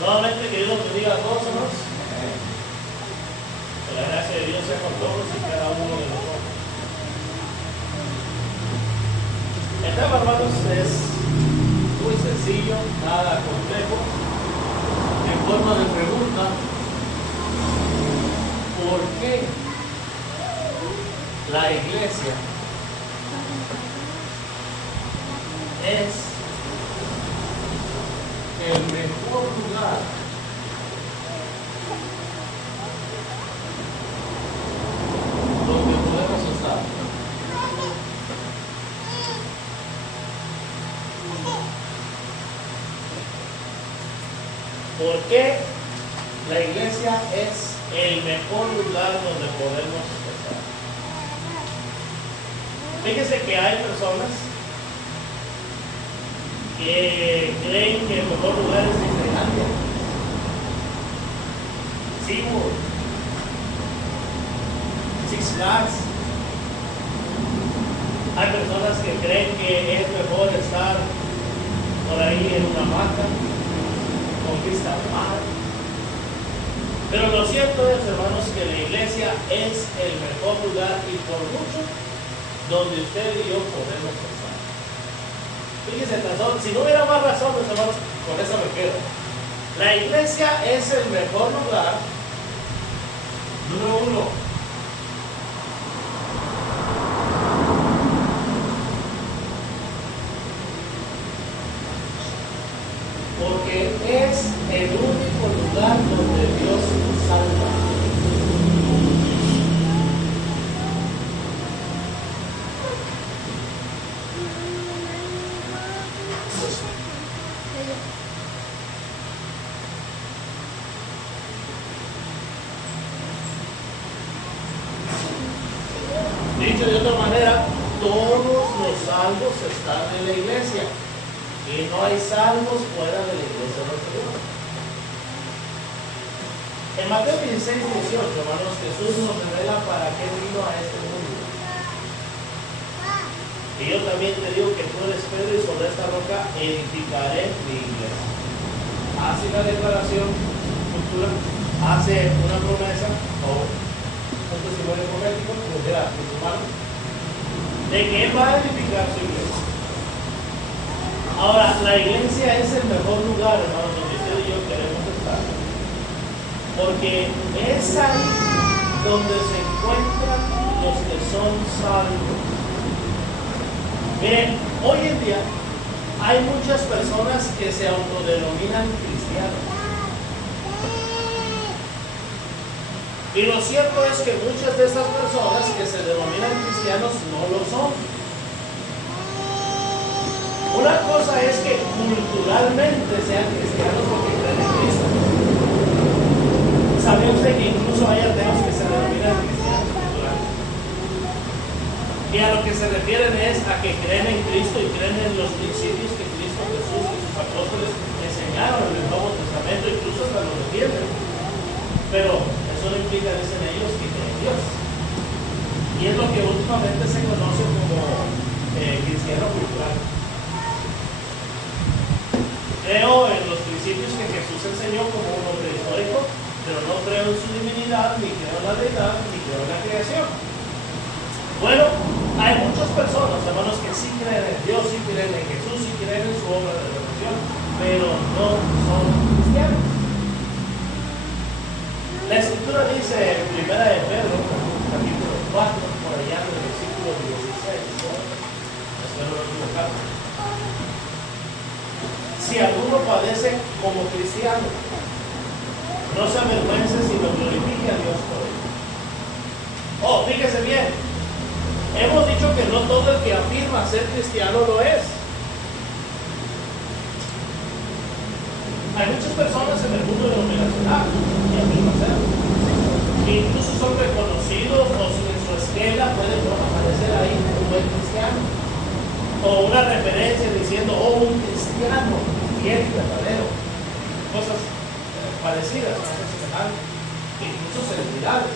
Nuevamente, que Dios los bendiga a todos, hermanos. Que la gracia de Dios sea con todos y cada uno de nosotros. El tema, hermanos, es muy sencillo, nada complejo. En forma de pregunta, ¿por qué la iglesia es el mejor lugar donde podemos estar? ¿Por qué la iglesia es el mejor lugar donde podemos estar? Fíjese que hay personas que creen que el mejor lugar es Disneylandia, SeaWorld, Six Flags. Hay personas que creen que es mejor estar por ahí en una hamaca con vista al mar. Pero lo cierto es, hermanos, que la iglesia es el mejor lugar y por mucho donde usted y yo podemos estar. Fíjense, si no hubiera más razones, hermanos, con eso me quedo. La iglesia es el mejor lugar, número uno, porque es el único lugar donde Dios salva. Dicho de otra manera, todos los salvos están en la iglesia y no hay salvos fuera de la iglesia del Señor. En Mateo 16, 18, hermanos, Jesús nos revela para qué vino a este mundo. Y yo también te digo que tú eres Pedro y sobre esta roca edificaré mi iglesia. Hace una declaración futura, hace una promesa o un testimonio profético, como será musulmán, de que él va a edificar su iglesia. Ahora, la iglesia es el mejor lugar, hermanos, donde usted y yo queremos estar, porque es ahí donde se encuentran los que son salvos. Miren, hoy en día hay muchas personas que se autodenominan cristianos. Y lo cierto es que muchas de estas personas que se denominan cristianos no lo son. Una cosa es que culturalmente sean cristianos porque creen en Cristo. ¿Sabía usted que incluso hay ateos que se denominan cristianos culturalmente? Y a lo que se refieren es a que creen en Cristo y creen en los principios que Cristo Jesús y sus apóstoles enseñaron en el Nuevo Testamento, incluso hasta lo defienden. Pero eso no implica, dicen ellos, que creen en Dios. Y es lo que últimamente se conoce como cristiano cultural. Creo en los principios que Jesús enseñó como un hombre histórico, pero no creo en su divinidad, ni creo en la deidad, ni creo en la creación. Bueno, hay muchas personas, hermanos, que sí creen en Dios, sí creen en Jesús, sí creen en su obra de redención, pero no son cristianos. La Escritura dice en 1 de Pedro, capítulo 4, por allá en el versículo 16, espero no equivocarme. Si alguno padece como cristiano, no se avergüence, sino glorifique a Dios por él. Oh, fíjese bien, hemos dicho que no todo el que afirma ser cristiano lo es. Hay muchas personas en el mundo denominacional que afirman serlo. Incluso son reconocidos o en su esquela pueden aparecer ahí un buen cristiano. O una referencia diciendo, oh, un cristiano fiel y verdadero. Cosas parecidas, cosas semejantes, incluso celebridades.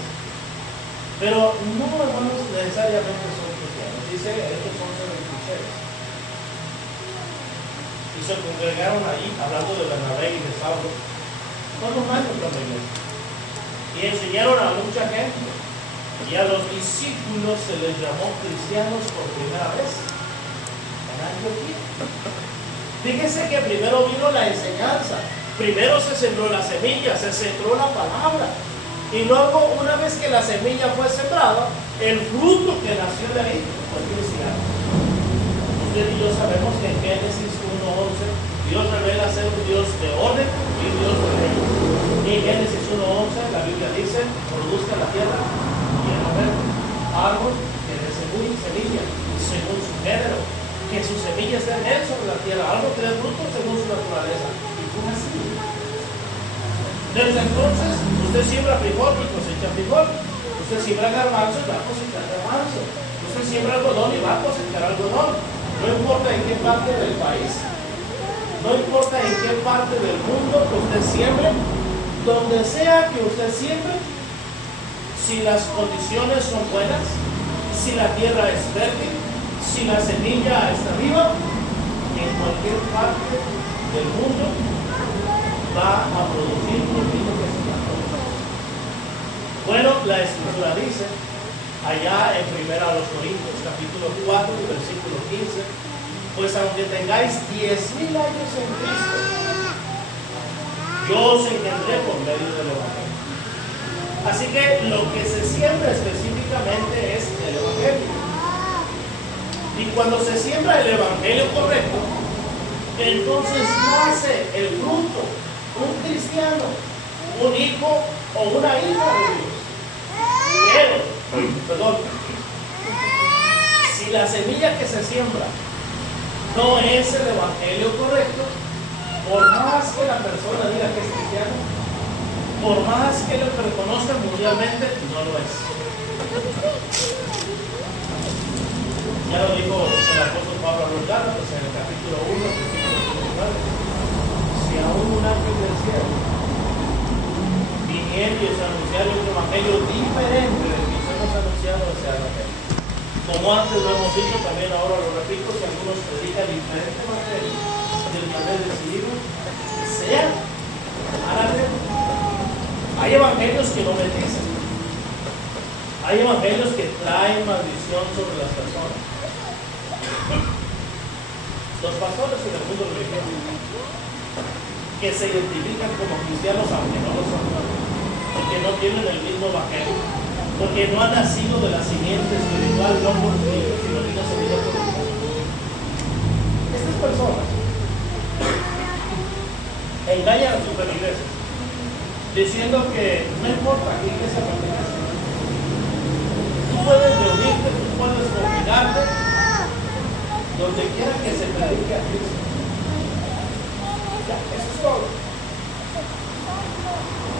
Pero no, hermanos, necesariamente son cristianos. Dice, estos son clichés. Y se congregaron ahí, hablando de Bernabé y de Saulo, unos años con la iglesia. Y enseñaron a mucha gente. Y a los discípulos se les llamó cristianos por primera vez en Antioquía. Fíjese que primero vino la enseñanza, primero se sembró la semilla, se sembró la palabra. Y luego, una vez que la semilla fue sembrada, el fruto que nació de ahí fue cristiano. Usted y yo sabemos que en Génesis 1:11 Dios revela ser un Dios de orden y un Dios de ley. Y en Génesis 1:11 la Biblia dice: produzca la tierra y el verde, árbol que dé semilla según su género, que su semilla esté en él sobre la tierra, árbol que dé fruto según su naturaleza. Y fue así. Desde entonces, usted siembra frijol y cosecha frijol. Usted siembra garbanzo y va a cosechar garbanzo. Usted siembra algodón y va a cosechar algodón. No importa en qué parte del país, no importa en qué parte del mundo que usted siembre, donde sea que usted siembre, si las condiciones son buenas, si la tierra es fértil, si la semilla está viva, en cualquier parte del mundo va a producir lo mismo que se llama. Bueno, la Escritura dice allá en 1 Corintios capítulo 4 versículo 15: pues aunque tengáis 10,000 años en Cristo, yo os engendré por medio del Evangelio. Así que lo que se siembra específicamente es el Evangelio. Y cuando se siembra el Evangelio correcto, entonces nace el fruto, un cristiano, un hijo o una hija de Dios. Pero, si la semilla que se siembra no es el Evangelio correcto, por más que la persona diga que es cristiano, por más que lo reconozcan mundialmente, no lo es. Ya lo dijo el apóstol Pablo a los Gálatas en el capítulo 1, versículo 19. Si aún un ángel del cielo viniera y os anunciara un evangelio diferente del que os hemos anunciado, ese evangelio. Como antes lo hemos dicho, también ahora lo repito: si algunos predican diferente evangelio del que habéis recibido, sea árabe. Hay evangelios que no bendicen. Hay evangelios que traen maldición sobre las personas. Los pastores en el mundo religioso que se identifican como cristianos, aunque no lo son, porque no tienen el mismo evangelio, porque no han nacido de la simiente espiritual, no por Dios, sino de una semilla por Dios. Estas personas engañan a sus feligreses diciendo que no importa qué iglesia pertenece, tú puedes reunirte, tú puedes congregarte donde quiera que se predique a Cristo. Ya, eso es todo.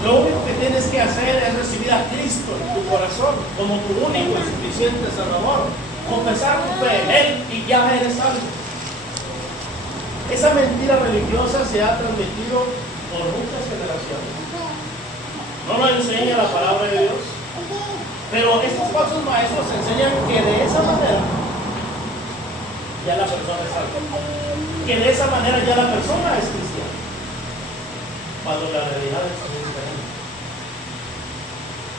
Lo único que tienes que hacer es recibir a Cristo en tu corazón como tu único y suficiente Salvador, confesar tu fe en Él y ya eres salvo. Esa mentira religiosa se ha transmitido por muchas generaciones. No nos enseña la palabra de Dios, pero estos falsos maestros enseñan que de esa manera ya la persona es salva, que de esa manera ya la persona es cristiana, cuando la realidad es muy diferente.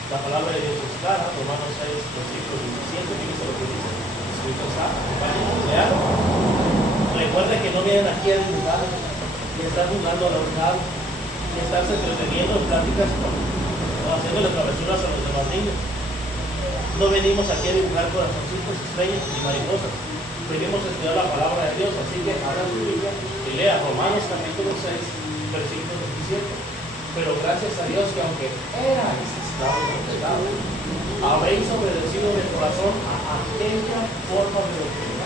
La palabra de Dios es clara. Romanos 6, versículo 17, que dice lo que dice. Escrito está, acompáñenme, leanlo. Recuerden que no vienen aquí a dibujar y estar jugando a la verdad y estarse entreteniendo en pláticas o haciéndole travesuras a los demás niños. No venimos aquí a dibujar corazoncitos, estrellas y mariposas. Venimos a estudiar la palabra de Dios. Así que abra su Biblia y lea Romanos capítulo 6, versículo 17. Pero gracias a Dios que aunque erais esclavos del pecado, habéis obedecido de corazón a aquella forma de doctrina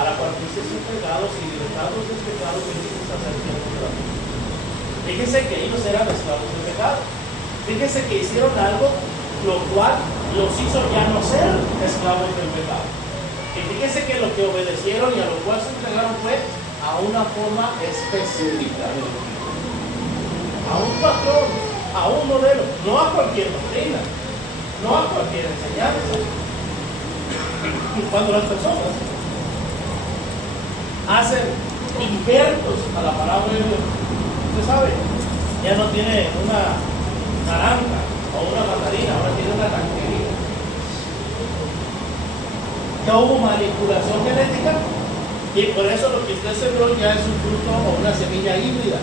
a la cual fuisteis entregados y libertados del pecado que vinisteis a ser siervos de la vida. Fíjense que ellos eran esclavos del pecado. Fíjense que hicieron algo lo cual los hizo ya no ser esclavos del pecado. Y fíjense que lo que obedecieron y a lo cual se entregaron fue a una forma específica de doctrina, a un patrón, a un modelo, no a cualquier doctrina, no a cualquier enseñanza. Y cuando las personas hacen inversos a la palabra de Dios, usted sabe, Ya no tiene una naranja o una mandarina, ahora tiene una tangerina. Ya hubo manipulación genética y por eso lo que usted sembró ya es un fruto o una semilla híbrida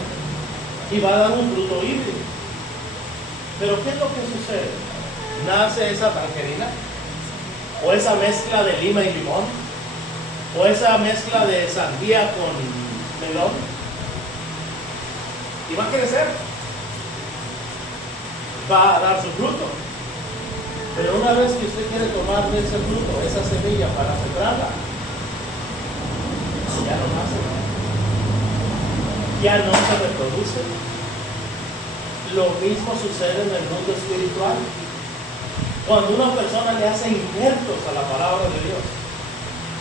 y va a dar un fruto híbrido. Pero ¿qué es lo que sucede? Nace esa tangerina o esa mezcla de lima y limón o esa mezcla de sandía con melón y va a crecer, va a dar su fruto. Pero una vez que usted quiere tomar de ese fruto, esa semilla para sembrarla, ya no nace, ya no se reproduce. Lo mismo sucede en el mundo espiritual. Cuando una persona le hace injertos a la palabra de Dios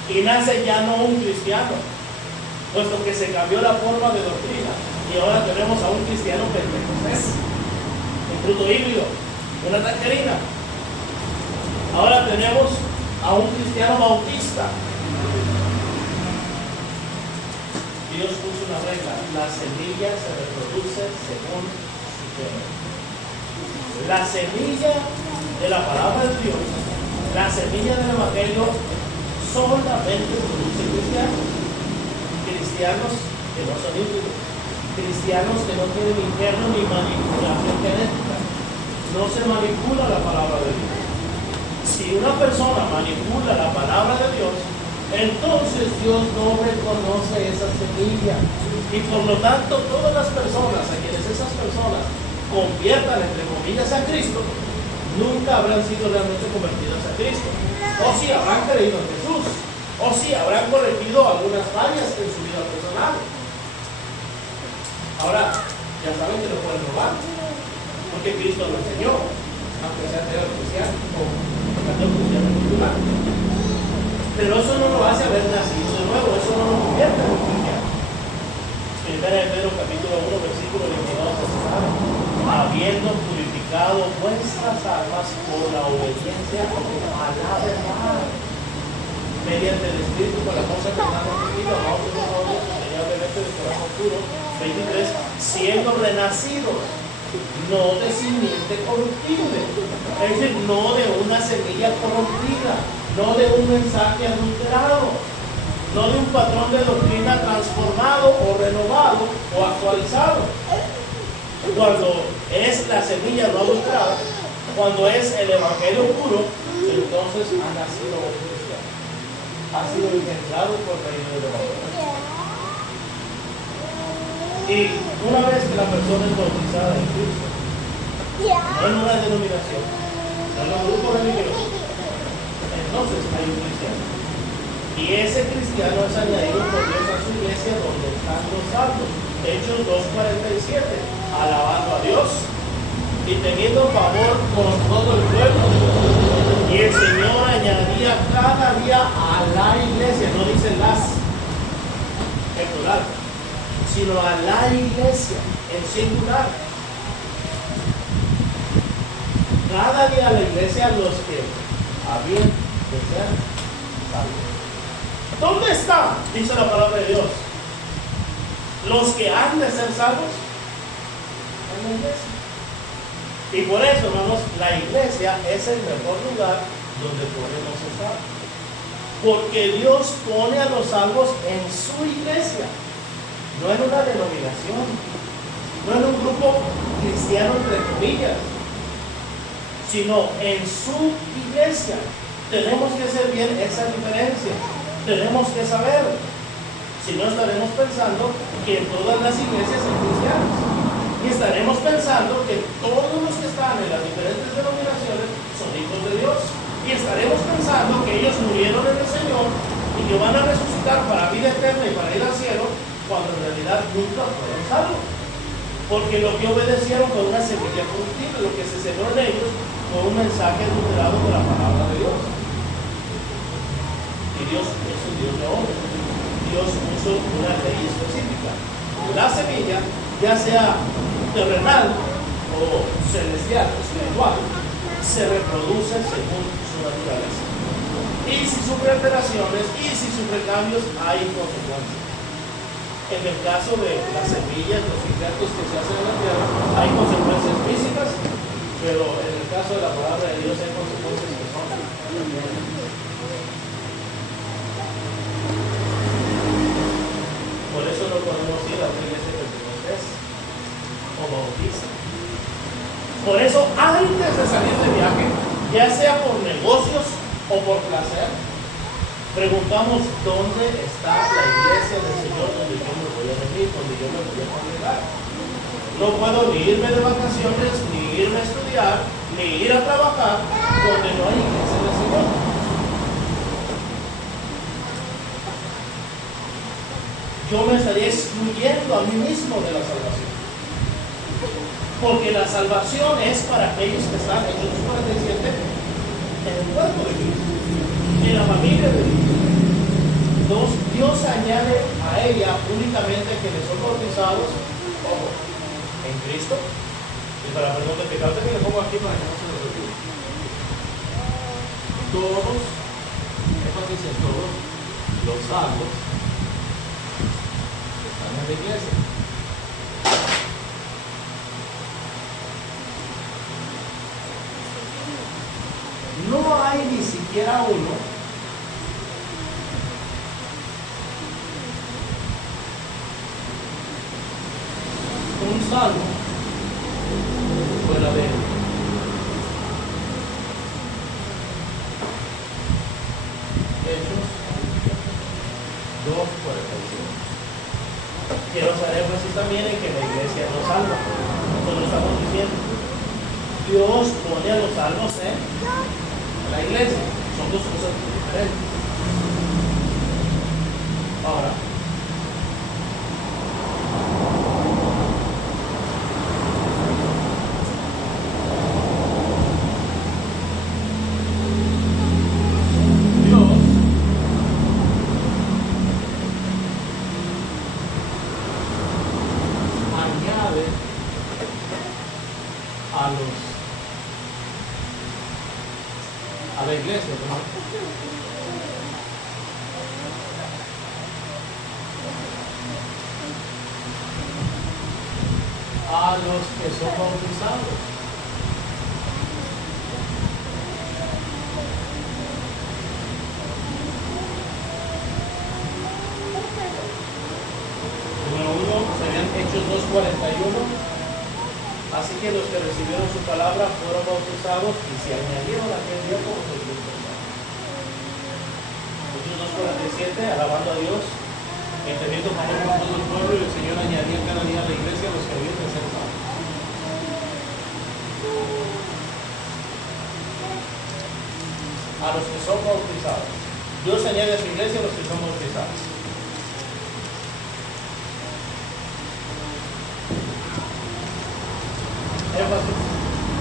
y nace ya no un cristiano, puesto que se cambió la forma de doctrina y ahora tenemos a un cristiano pentecostés, un fruto híbrido, una tangerina. Ahora tenemos a un cristiano bautista. Dios puso una regla: la semilla se reproduce según su género. La semilla de la palabra de Dios, la semilla del Evangelio, solamente produce cristianos. Cristianos que no son híbridos, cristianos que no tienen injerto ni manipulación genética. No se manipula la palabra de Dios. Si una persona manipula la palabra de Dios, entonces Dios no reconoce esa semilla. Y por lo tanto, todas las personas a quienes esas personas conviertan, entre comillas, a Cristo, nunca habrán sido realmente convertidos a Cristo. O si habrán creído en Jesús, o si habrán corregido algunas fallas en su vida personal. Ahora, ya saben que lo pueden robar, porque Cristo lo enseñó, aunque sea cristiano o cristiano titular. Pero eso no lo hace haber nacido de nuevo, eso no lo convierte en un cristiano. Primera de Pedro capítulo 1 versículo 22 se sabe: habiendo purificado vuestras almas por la obediencia a la verdad, mediante el Espíritu, con la cosa que estamos viviendo, amados hermanos, señalmente de corazón puro. 23, siendo renacidos, no de simiente corruptible, es decir, no de una semilla corrompida, no de un mensaje adulterado, no de un patrón de doctrina transformado o renovado o actualizado. Cuando es la semilla no adulterada, cuando es el Evangelio puro, entonces ha nacido un cristiano, ha sido engendrado por el reino del Evangelio. Y una vez que la persona es bautizada en Cristo, no en una denominación, no en un grupo religioso, entonces hay un cristiano. Y ese cristiano es añadido por Dios a su iglesia, donde están los salvos. Hechos 2:47, alabando a Dios y teniendo favor con todo el pueblo. Y el Señor añadía cada día a la iglesia, no dice las, en plural, sino a la iglesia en singular. Cada día a la iglesia los que habían de ser salvos. ¿Dónde está? Dice la palabra de Dios. Los que han de ser salvos en la iglesia. Y por eso, hermanos, la iglesia es el mejor lugar donde podemos estar. Porque Dios pone a los salvos en su iglesia. No en una denominación, no en un grupo cristiano entre comillas, sino en su iglesia. Tenemos que hacer bien esa diferencia, tenemos que saber, si no estaremos pensando que todas las iglesias son cristianas y estaremos pensando que todos los que están en las diferentes denominaciones son hijos de Dios y estaremos pensando que ellos murieron en el Señor y que van a resucitar para vida eterna y para ir al cielo, cuando en realidad nunca fueron salvos. Porque lo que obedecieron fue una semilla corruptible, lo que se sembró en ellos fue un mensaje adulterado de la palabra de Dios. Y Dios es un Dios de orden. Dios puso una ley específica. La semilla, ya sea terrenal o celestial, espiritual, se reproduce según su naturaleza. Y si sufre alteraciones y si sufre cambios, hay consecuencias. En el caso de las semillas, los injertos que se hacen en la tierra, hay consecuencias físicas, pero en el caso de la palabra de Dios hay consecuencias que son. Por eso no podemos ir a una iglesia pentecostés o bautista. Por eso, antes de salir de viaje, ya sea por negocios o por placer, preguntamos dónde está la iglesia del Señor donde yo me voy a venir, donde yo me voy a congregar. No puedo ni irme de vacaciones, ni irme a estudiar, ni ir a trabajar donde no hay iglesia del Señor. Yo me estaría excluyendo a mí mismo de la salvación. Porque la salvación es para aquellos que están en Hechos 47 en el cuerpo de Cristo, en la familia de Dios. Dios añade a ella únicamente quienes son bautizados, ojo, en Cristo, y para perdón de pecados, que le pongo aquí para que no se les olvide. Todos, énfasis en todos, los salvos están en la iglesia. No hay ni siquiera uno un salvo fuera de él. Hechos 2:45. Quiero hacer énfasis también en que la iglesia no salva. Eso lo estamos diciendo. Dios pone a los salvos en la iglesia. Son dos cosas diferentes. Ahora, Dios añade a la iglesia, ¿no? A los que son bautizados. Número 1 serían Hechos 2:41. Así que los que recibieron su palabra fueron bautizados y se añadieron a aquel día como Jesús. Hechos 2:47, alabando a Dios, entendiendo por todo el pueblo, y el Señor añadía cada día a la iglesia a los que habían de ser salvos. A los que son bautizados. Dios añade a su iglesia a los que son bautizados. Énfasis.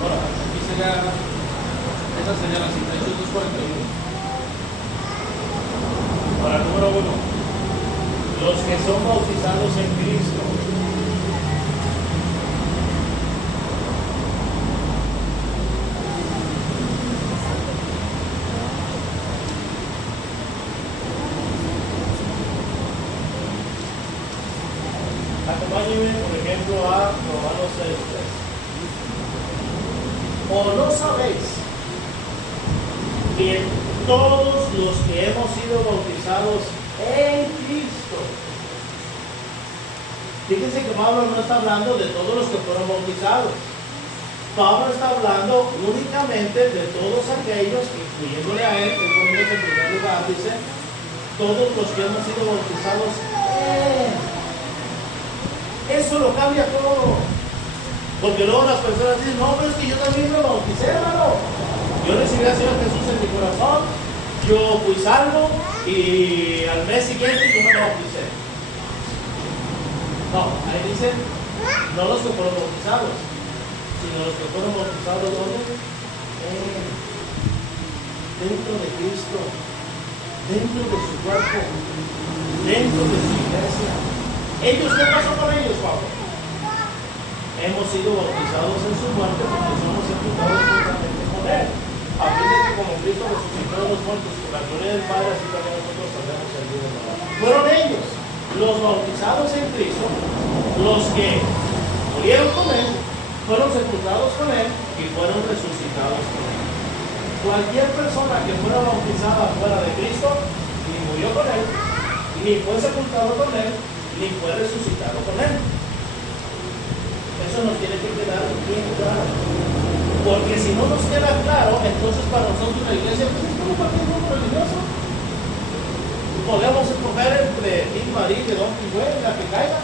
Ahora, aquí sería, esa sería la cita, Hechos 2:41. Ahora, número 1. Los que son bautizados en Cristo. Acompáñenme, por ejemplo, a Romanos 6:3. ¿O no sabéis que todos los que hemos sido bautizados en Cristo? Fíjense que Pablo no está hablando de todos los que fueron bautizados. Pablo está hablando únicamente de todos aquellos, incluyéndole a él, que poniéndose en primer lugar, dice, todos los que hemos sido bautizados en. Eso lo cambia todo. Porque luego las personas dicen, no, pero es que yo también me bauticé, hermano. Yo recibí al Señor Jesús en mi corazón, yo fui salvo y al mes siguiente yo me bauticé. No, ahí dicen, no los que fueron bautizados, sino los que fueron bautizados, ¿dónde? Dentro de Cristo, dentro de su cuerpo, dentro de su iglesia. ¿Ellos qué pasó con ellos, Pablo? Hemos sido bautizados en su muerte porque somos sepultados juntamente con él. A fin de que como Cristo resucitó de los muertos por la gloria del Padre, así también nosotros tendremos el vida de la vida. Fueron ellos. Los bautizados en Cristo, los que murieron con Él, fueron sepultados con Él y fueron resucitados con Él. Cualquier persona que fuera bautizada fuera de Cristo, ni murió con Él, ni fue sepultado con Él, ni fue resucitado con Él. Eso nos tiene que quedar bien claro. Porque si no nos queda claro, entonces para nosotros la iglesia pues, es como cualquier grupo religioso. Podemos escoger entre Big Marie de Don Quijote, la que caiga,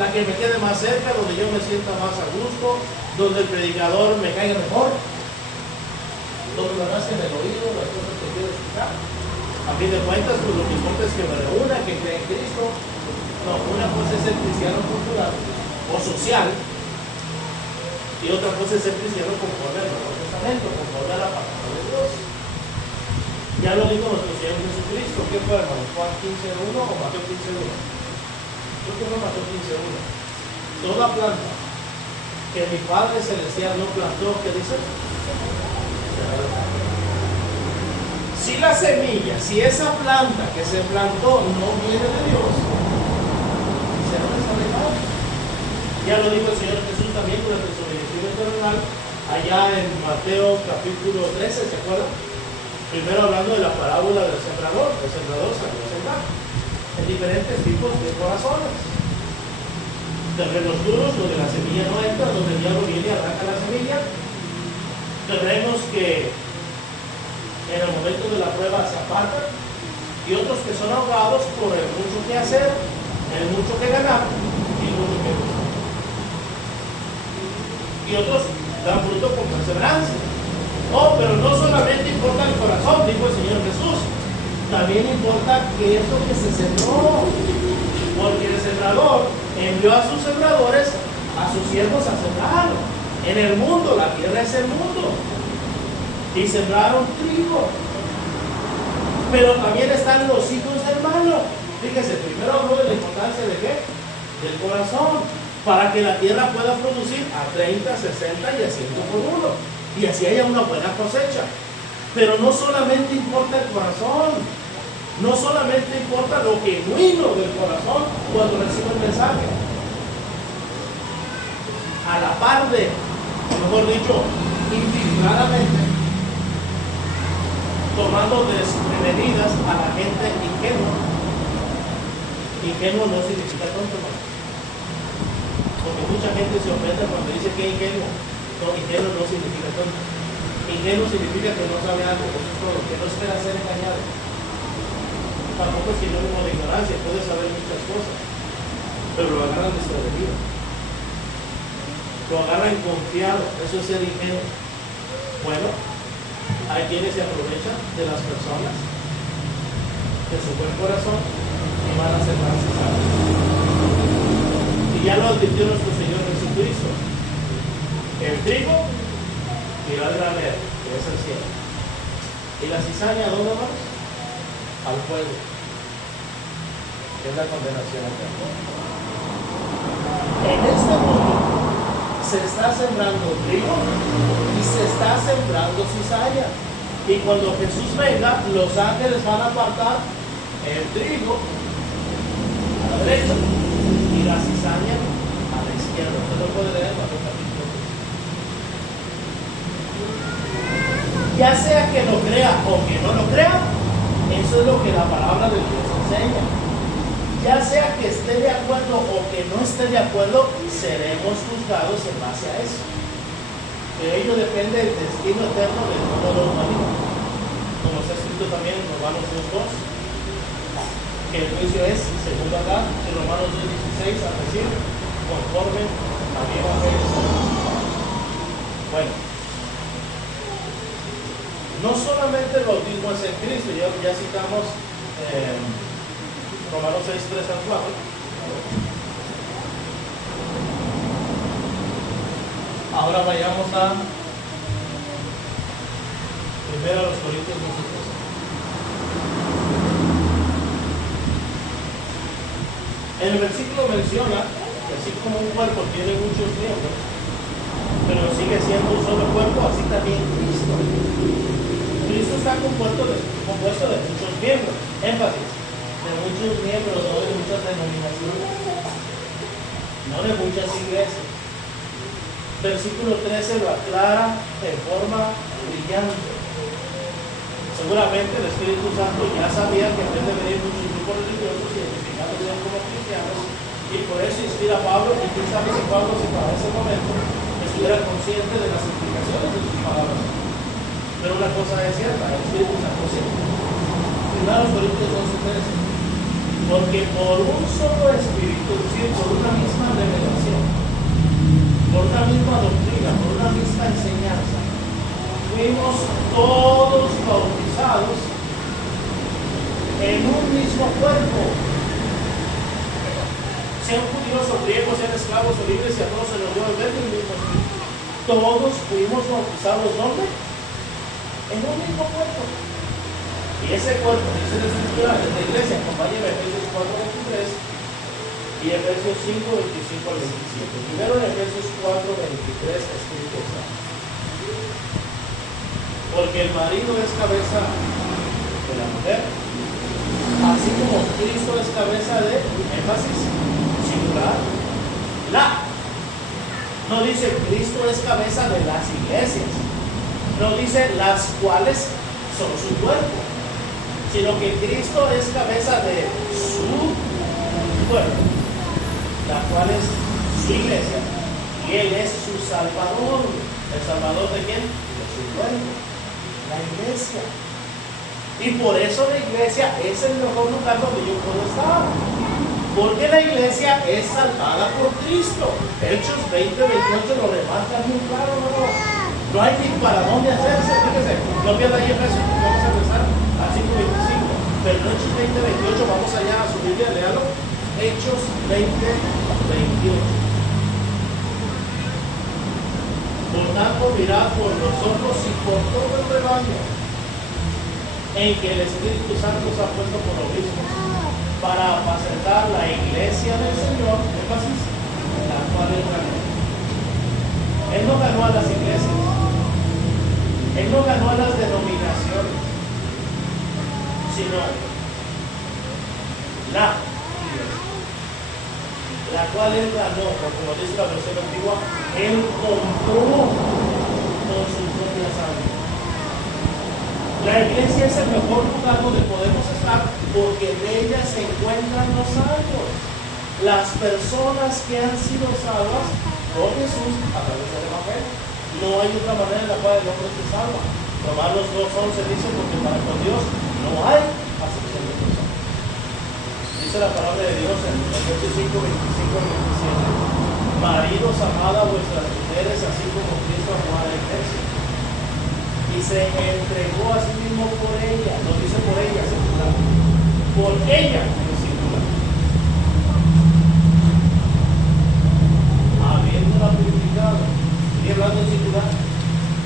la que me quede más cerca, donde yo me sienta más a gusto, donde el predicador me caiga mejor, donde me rasquen el oído, las cosas que quiero escuchar. A fin de cuentas, pues lo que importa es que me reúna, que cree en Cristo. No, una cosa es ser cristiano cultural o social, y otra cosa es ser cristiano conforme al Nuevo Testamento, conforme a la palabra de Dios. Ya lo dijo nuestro Señor Jesucristo. ¿Qué fue, hermanos? ¿Juan 15:1 o Mateo 15:1? Creo que fue Mateo 15:1. Toda planta que mi Padre Celestial no plantó, ¿qué dice? Si la semilla, si esa planta que se plantó no viene de Dios, será desarraigada. Ya lo dijo el Señor Jesús también durante su ministerio terrenal, allá en Mateo capítulo 13, ¿se acuerdan? Primero hablando de la parábola del sembrador. El sembrador salió a sembrar en diferentes tipos de corazones. Terrenos duros, donde la semilla no entra, donde el diablo viene y arranca la semilla. Terrenos que en el momento de la prueba se apartan, y otros que son ahogados por el mucho que hacer, el mucho que ganar y el mucho que buscar. Y otros dan fruto con perseverancia. Oh, pero no solamente importa el corazón, dijo el Señor Jesús, también importa qué es lo que se sembró, porque el sembrador envió a sus sembradores, a sus siervos a sembrar. En el mundo, la tierra es el mundo, y sembraron trigo, pero también están los hijos del malo. Fíjese, primero habló de la importancia de qué, del corazón, para que la tierra pueda producir a 30, 60 y a 100 por uno, y así haya una buena cosecha. Pero no solamente importa el corazón, no solamente importa lo genuino del corazón cuando recibe el mensaje. A la par de, o mejor dicho, infiltradamente, tomando desprevenidas a la gente ingenua. Ingenuo no significa tonto, ¿no? Porque mucha gente se ofende cuando dice que es ingenuo. No, ingenuo no significa tonto. Ingenuo significa que no sabe algo, eso es todo, que no espera ser engañado. Tampoco es sinónimo de ignorancia, puede saber muchas cosas, pero lo agarran desprevenido. Lo agarran confiado, eso es ser ingenuo. Bueno, hay quienes se aprovechan de las personas, de su buen corazón, y van a ser más cesados. Y ya lo advirtió nuestro Señor Jesucristo. El trigo irá al granero, que es el cielo. Y la cizaña, ¿dónde vamos? Al fuego, que es la condenación eterna. En este mundo se está sembrando trigo y se está sembrando cizaña. Y cuando Jesús venga, los ángeles van a apartar el trigo a la derecha y la cizaña a la izquierda. Usted lo puede leer en Mateo capítulo 3. Ya sea que lo crea o que no lo crea, eso es lo que la palabra de Dios enseña. Ya sea que esté de acuerdo o que no esté de acuerdo, seremos juzgados en base a eso. De ello depende el destino eterno de toda la humanidad. Como está escrito también en Romanos 2:2, que el juicio es, según acá, en Romanos 2:16, a decir, conforme a mi evangelio. Bueno, no solamente el bautismo es en Cristo, ya citamos Romanos 6:3-4. Ahora vayamos a primero a los Corintios 12:13. En el versículo menciona que así como un cuerpo tiene muchos miembros, pero sigue siendo un solo cuerpo, así también Cristo. Cristo está compuesto de muchos miembros. Énfasis. de muchos miembros, no de muchas denominaciones, no de muchas iglesias. Versículo 13 lo aclara en forma brillante. Seguramente el Espíritu Santo ya sabía que en vez de venir muchos grupos religiosos identificándose como cristianos, y por eso inspira a Pablo, y quién sabe si Pablo, si para ese momento estuviera consciente de las implicaciones de sus palabras. Pero una cosa es cierta, el Espíritu Santo sí. Primero Corintios 11:13. Porque por un solo Espíritu, es decir, por una misma revelación, por una misma doctrina, por una misma enseñanza, fuimos todos bautizados en un mismo cuerpo. Sean judíos o griegos, sean esclavos o libres, y a todos se nos dio el mismo Espíritu. Todos fuimos bautizados, ¿dónde? En un mismo cuerpo. Y ese cuerpo, dice la Escritura, es la iglesia. Acompáñenme Efesios 4:23 y Efesios 5:25 al 27. Primero en Efesios 4:23, escrito está: porque el marido es cabeza de la mujer, así como Cristo es cabeza de, énfasis, singular, la. No dice Cristo es cabeza de las iglesias, no dice las cuales son su cuerpo, sino que Cristo es cabeza de su cuerpo, la cual es su iglesia, y Él es su Salvador. ¿El Salvador de quién? De su cuerpo, la iglesia. Y por eso la iglesia es el mejor lugar donde yo puedo estar, porque la iglesia es salvada por Cristo. Hechos 20:28 lo remarca muy claro, no hay ni para dónde hacerse. Fíjese, no pierda ahí Efesios, vamos a empezar a 5:25, pero en Hechos 20:28 vamos allá a su Biblia, léalo. Hechos 20:28. Por tanto, mirad por nosotros y por todo el rebaño en que el Espíritu Santo se ha puesto por obispos, para apacentar la iglesia del Señor, énfasis, la cual Él ganó. Él no ganó a las iglesias, Él no ganó a las denominaciones, sino la iglesia, la cual Él ganó, o como dice la versión antigua, Él compró con su propia sangre. La iglesia es el mejor lugar donde podemos estar, porque en ella se encuentran los salvos, las personas que han sido salvas por Jesús a través del Evangelio. No hay otra manera en la cual el hombre se salva. Romanos 2:11 dice: porque para con Dios no hay acepción de personas. Dice la palabra de Dios en Efesios 5:25 al 27: maridos, amad a vuestras mujeres, así como Cristo amó a la iglesia y se entregó a sí mismo por ella. No dice por ella, singular, por ella en singular, habiéndola purificado, estoy hablando en singular,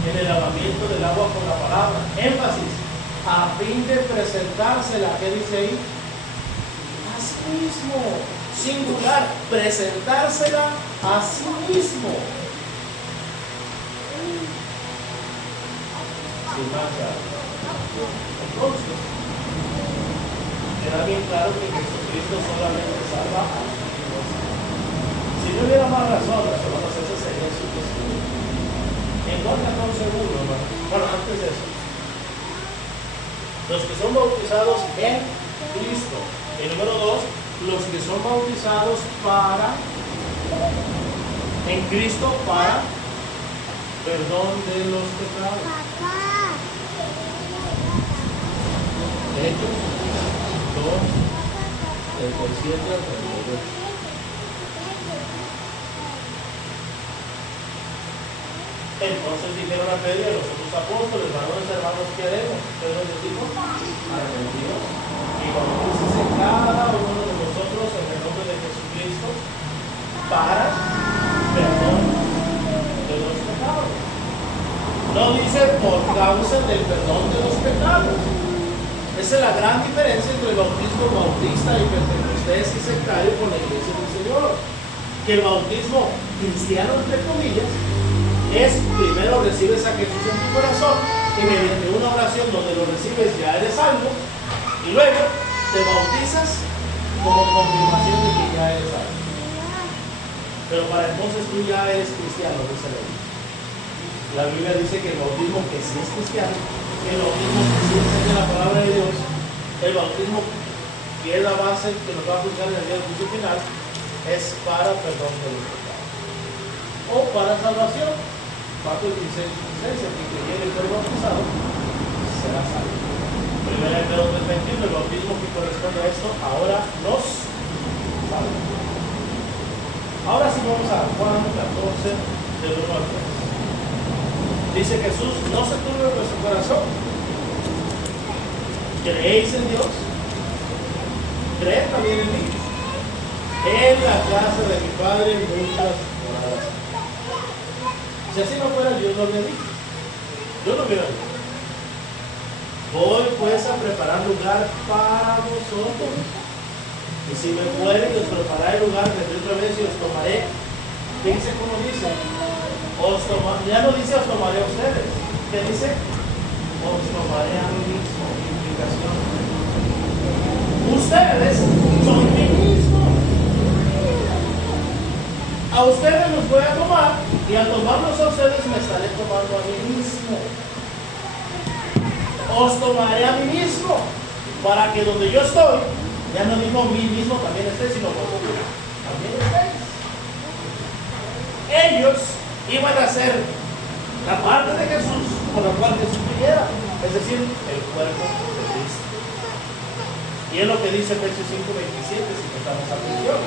en el lavamiento del agua con la palabra, énfasis, a fin de presentársela. ¿Qué dice ahí? A sí mismo, singular, presentársela a sí mismo, sin mancha. Entonces, queda bien claro que Jesucristo solamente salva a los hijos. Si no hubiera más razón, las hermanas, ese sería su testimonio. En Juan 14:1, hermano. Bueno, antes de eso, los que son bautizados en Cristo. Y número 2, los que son bautizados en Cristo para perdón de los pecados. Hechos 2, del 7 al 38. Entonces dijeron a Pedro y a los otros apóstoles: varones hermanos, ¿qué haremos? Pedro les dijo: arrepentidos y bautícese cada uno de vosotros en el nombre de Jesucristo para perdón de los pecados. No dice por causa del perdón de los pecados. Esa es la gran diferencia entre el bautismo bautista y pentecostés y sectario con la iglesia del Señor. Que el bautismo cristiano, entre comillas, es primero recibes a Jesús en tu corazón y mediante una oración donde lo recibes ya eres salvo, y luego te bautizas como confirmación de que ya eres salvo. Pero para entonces tú ya eres cristiano, dice la Biblia. La Biblia dice que el bautismo que sí es cristiano, el bautismo que sí enseña la palabra de Dios, el bautismo que es la base que nos va a funcionar en el día del juicio final, es para perdón de los pecados. O para salvación. Marcos 16, 16, el que creyere y fue bautizado, será salvo. Primera de Pedro 3:21, el bautismo que corresponde a esto, ahora nos salva. Ahora sí vamos a Juan 14, del 1 al 3. Dice Jesús, no se turbe vuestro corazón. ¿Creéis en Dios? Creed también en mí. En la casa de mi Padre muchas moradas. Si así no fuera, Dios lo habría dicho. Yo lo hubiera dicho. Voy pues a preparar lugar para vosotros. Y si me fuere y os prepararé lugar, vendré otra vez y os tomaré. Fíjense cómo dice. Ya no dice os tomaré a ustedes. ¿Qué dice? Os tomaré a mí mismo. Implicación. Ustedes son mí mismo. A ustedes los voy a tomar y al tomarlos a ustedes me estaré tomando a mí mismo. Os tomaré a mí mismo para que donde yo estoy, ya no digo mí mismo también estéis, sino vosotros también estéis. Ellos iban a ser la parte de Jesús por la cual Jesús viniera, es decir, el cuerpo de Cristo. Y es lo que dice Efesios 5:27, si prestamos atención.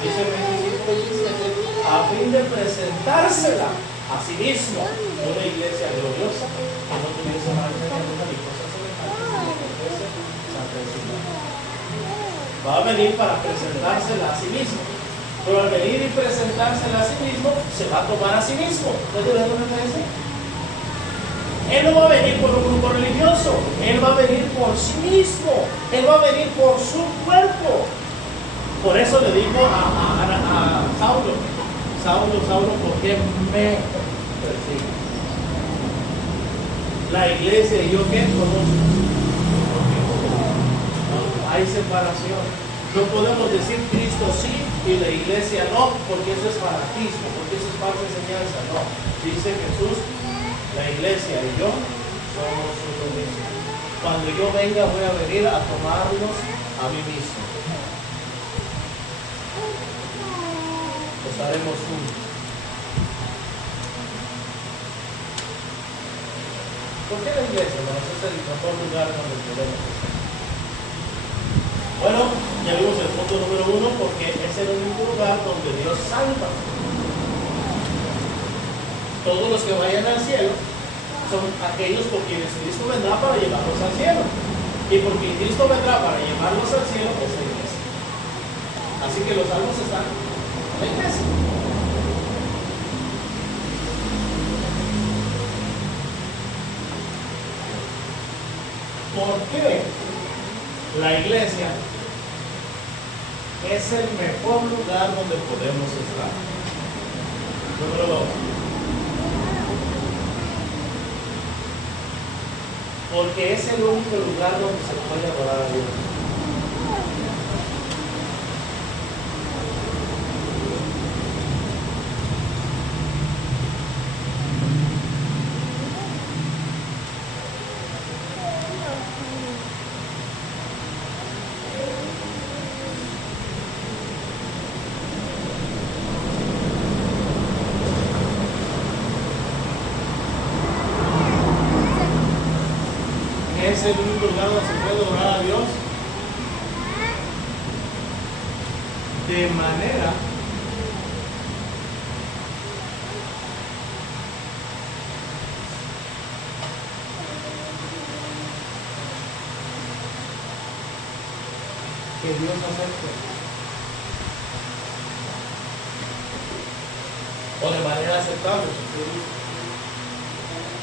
Dice 25:27, a fin de presentársela a sí mismo una iglesia gloriosa que no tuviese mancha ni arruga ni cosas semejantes, sino que fuese santa y sin mancha. Va a venir para presentársela a sí mismo, pero al venir y presentársela a sí mismo, se va a tomar a sí mismo. ¿Ustedes ven lo que me dice? Él no va a venir por un grupo religioso, Él va a venir por sí mismo, Él va a venir por su cuerpo. Por eso le dijo a Saulo, Saulo, ¿por qué me persigues? La iglesia y yo, ¿qué conozco? Hay separación. No podemos decir Cristo sí y la iglesia no, porque eso es fanatismo, porque eso es falsa enseñanza. No, dice Jesús, la iglesia y yo somos uno mismo. Cuando yo venga voy a venir a tomarnos a mí mismo. Estaremos juntos. ¿Por qué la iglesia? Bueno, ese es el mejor lugar donde podemos estar. Bueno, ya vimos el punto número 1, porque es el único lugar donde Dios salva. Todos los que vayan al cielo son aquellos por quienes Cristo vendrá para llevarlos al cielo. Y porque Cristo vendrá para llevarlos al cielo, es la iglesia. Así que los salvos están en la iglesia. ¿Por qué la iglesia es el mejor lugar donde podemos estar? Número 2. Porque es el único lugar donde se puede adorar a Dios. Es el único lugar donde se puede adorar a Dios de manera que Dios acepte, o de manera aceptable.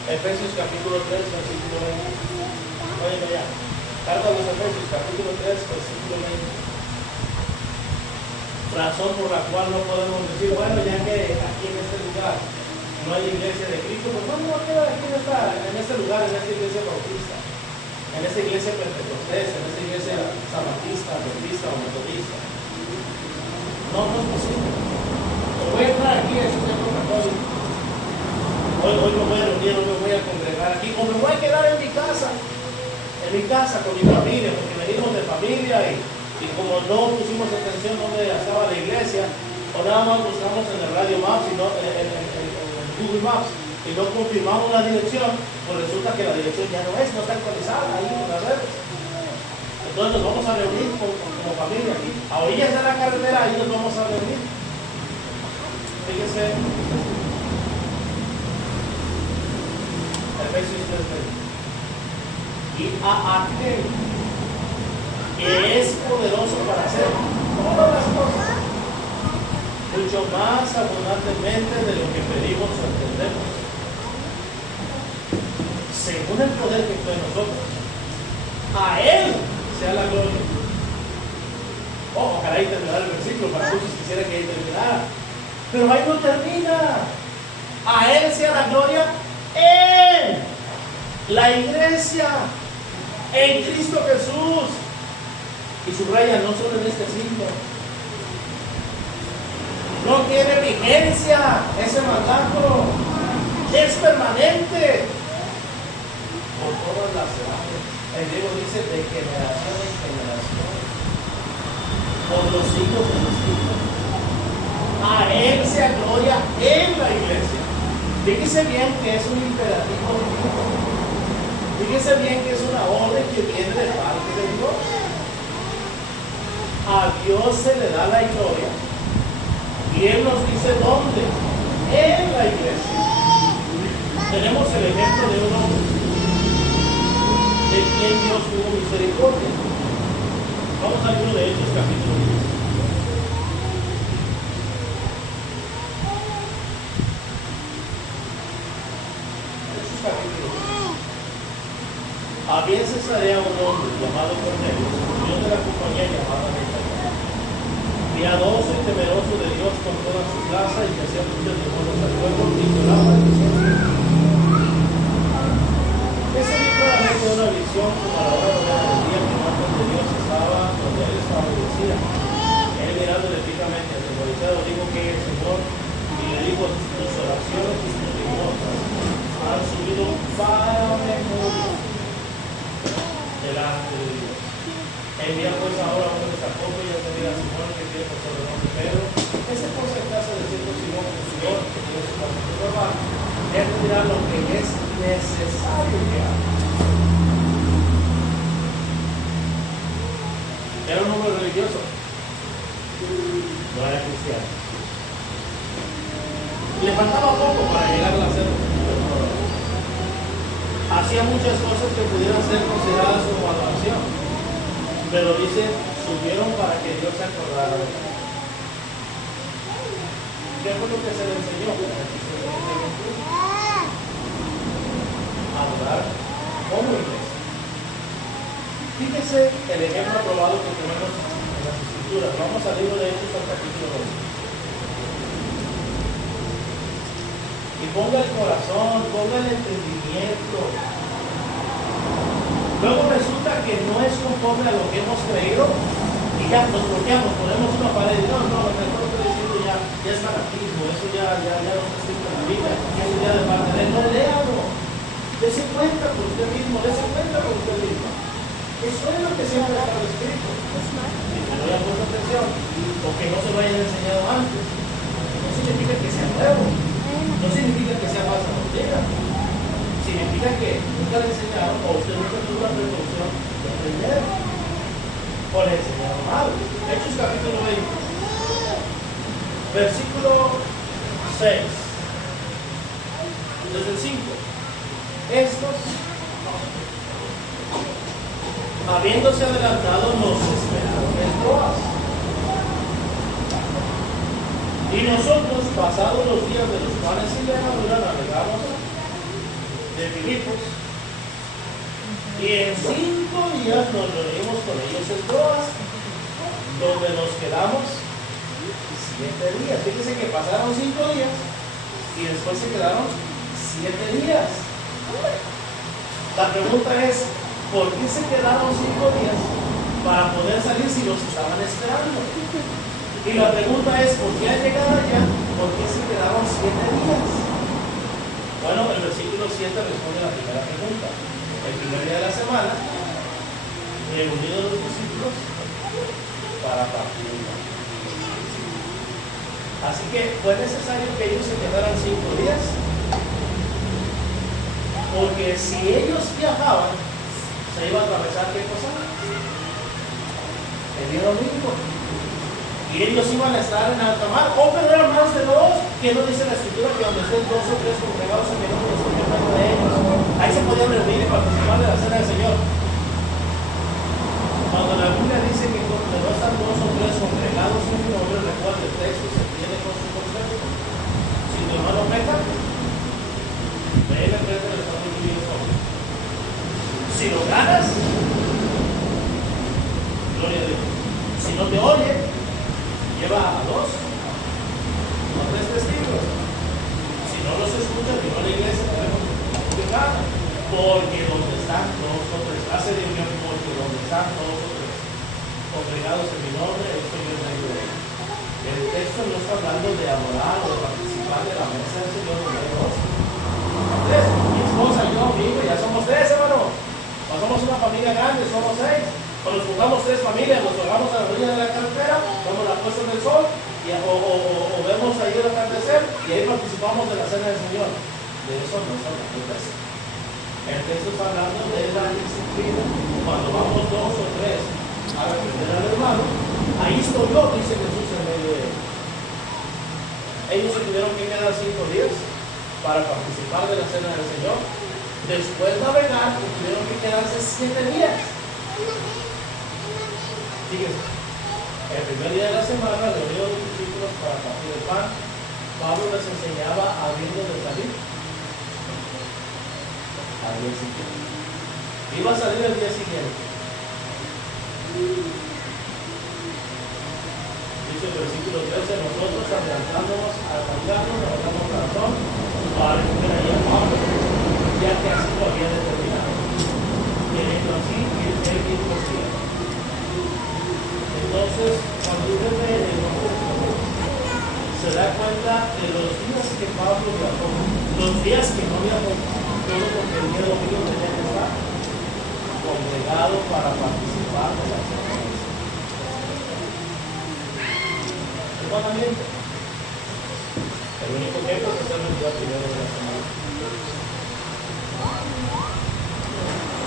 Efesios capítulo 3, versículo 20. Oye, ya. Carta a los Efesios, capítulo 3, versículo 20. Razón por la cual no podemos decir, bueno, ya que aquí en este lugar no hay iglesia de Cristo, pues vamos a quedar aquí en este lugar, en esta iglesia bautista. en esta iglesia pentecostés, en esta iglesia sabatista, adventista o metodista. No, no es posible. Me voy a entrar aquí a este templo católico. Hoy me voy a reunir, hoy me voy a congregar aquí, o me voy a quedar en mi casa con mi familia, porque venimos de familia y como no pusimos atención donde estaba la iglesia, o nada más buscamos en el Radio Maps y no, en Google Maps y no confirmamos la dirección, pues resulta que la dirección ya no está actualizada ahí en las redes. Entonces nos vamos a reunir como familia aquí. A orillas de la carretera, ahí nos vamos a reunir. Fíjese, Efesios 3:20. Y a aquel que es poderoso para hacer todas las cosas, mucho más abundantemente de lo que pedimos o entendemos, según el poder que está en nosotros. A Él sea la gloria. Ojalá ahí terminar el versículo, para muchos quisiera que ahí terminara, pero ahí no termina. A Él sea la gloria en la iglesia, en Cristo Jesús. Y subraya, no solo en este siglo. No tiene vigencia ese mandato, es permanente por todas las edades. El griego dice de generación en generación, por los siglos de los siglos. A Él sea gloria en la iglesia. Fíjese bien que es un imperativo divino. Fíjese bien que es una orden que viene de parte de Dios. A Dios se le da la gloria. Y Él nos dice dónde. En la iglesia. Tenemos el ejemplo de un hombre de quien Dios tuvo misericordia. Vamos al libro de Hechos, capítulo 10. Había en Cesarea un hombre llamado Cornelio, centurión de la compañía llamada de Israel, piadoso y temeroso de Dios con toda su casa, y que hacía muchos demonios al pueblo y lloraba de sus hijos. Ese vio claramente una visión como a la hora del día que un ángel de Dios estaba donde él estaba y decía, él mirándole fijamente, atemorizado, dijo que el Señor, y le dijo, tus oraciones y tus limosnas han subido para memoria delante de Dios. Envía pues ahora uno de Jacobo y le diga a Simón que tiene por sobrenombre Pedro. Ese pues en casa de cierto Simón, el Señor, que tiene su parte de trabajo, él dirá lo que es necesario que haga. Era un hombre religioso, no era cristiano. Le faltaba poco para llegar a la cena. Hacía muchas cosas que pudieran ser consideradas como adoración, pero dice, subieron para que Dios se acordara de él. ¿Qué fue lo que se le enseñó? Adorar como iglesia. Fíjese el ejemplo aprobado que tenemos en las Escrituras. Vamos al libro de Hechos, al capítulo 2. Y ponga el corazón, ponga el entendimiento. Luego resulta que no es conforme a lo que hemos creído y ya nos bloqueamos, ponemos una pared y no, lo que estoy diciendo ya es fanatismo, eso ya no está escrito en la Biblia, eso ya de parte de él. No, léalo, dése cuenta por usted mismo, dése cuenta por usted mismo. Eso es lo que siempre está escrito. Si no le han puesto atención o que no se lo hayan enseñado antes, no significa que sea nuevo. No significa que sea falsa doctrina. Significa que nunca le enseñaron o usted nunca tuvo la precaución de aprender. O le enseñaron mal. Hechos capítulo 20. Versículo 6. Desde el 5. Estos, habiéndose adelantado, nos esperaron en Troas. Y nosotros, pasados los días de los panes y levadura, navegamos de Filipos. Y en 5 días nos reunimos con ellos en Troas, donde nos quedamos 7 días. Fíjense que pasaron 5 días y después se quedaron 7 días. La pregunta es, ¿por qué se quedaron 5 días para poder salir si los estaban esperando? Y la pregunta es, ¿por qué al llegar allá, por qué se quedaron 7 días? Bueno, el versículo 7 responde a la primera pregunta. El primer día de la semana, reunidos los discípulos para partir el pan. Así que fue necesario que ellos se quedaran 5 días, porque si ellos viajaban, se iba a atravesar ¿qué cosa? El día domingo. Y ellos iban a estar en alta mar, o pero eran más de 2, que no dice la escritura que donde estén 2 o 3 congregados en mi nombre, estoy en medio de ellos. Ahí se podían reunir y participar de la cena del Señor. Cuando la Biblia dice que donde no están 2 o 3 congregados en mi nombre, recuerda el texto se tiene con su consejo. Si tu hermano peca, ve y le presta el estado de solo. Si lo ganas, gloria a Dios. Si no te oye, lleva a 2 o 3 testigos. Si no los escuchas, lleva a la iglesia, tenemos que pecar. Porque donde están 2 o 3, hace de unión, porque donde están 2 o 3 congregados en mi nombre, estoy en medio de ellos. El texto no está hablando de adorar o de participar de la mesa del Señor donde hay 2. Mi esposa, yo, mi hijo, ya somos 3, hermano. No somos una familia grande, somos 6. Cuando nos juntamos 3 familias, nos jugamos a la orilla de la carretera, vemos la puesta del sol, o vemos ahí el atardecer, y ahí participamos de la cena del Señor. De eso no está hablando el texto. El texto está hablando de la disciplina. Cuando vamos 2 o 3 a reprender al hermano, ahí estoy yo, dice Jesús en medio de ellos. Ellos se tuvieron que quedar 5 días para participar de la cena del Señor. Después navegar, tuvieron que quedarse 7 días. Fíjense, el primer día de la semana reunió a los discípulos para partir el pan. Pablo les enseñaba habiendo de salir al día siguiente. Iba a salir el día siguiente. Dice el versículo 13, nosotros adelantándonos al camino, levantamos corazón para recoger ahí a Pablo, ya que así lo había determinado. Queriendo así ir por tierra. Entonces, cuando usted ve el nombre de Pablo, se da cuenta de los días que Pablo viajó, los días que no viajó, todo porque el día domingo tenía que estar congregado para participar de la cena. Humanamente, el único tiempo es hacerlo el día primero de la semana.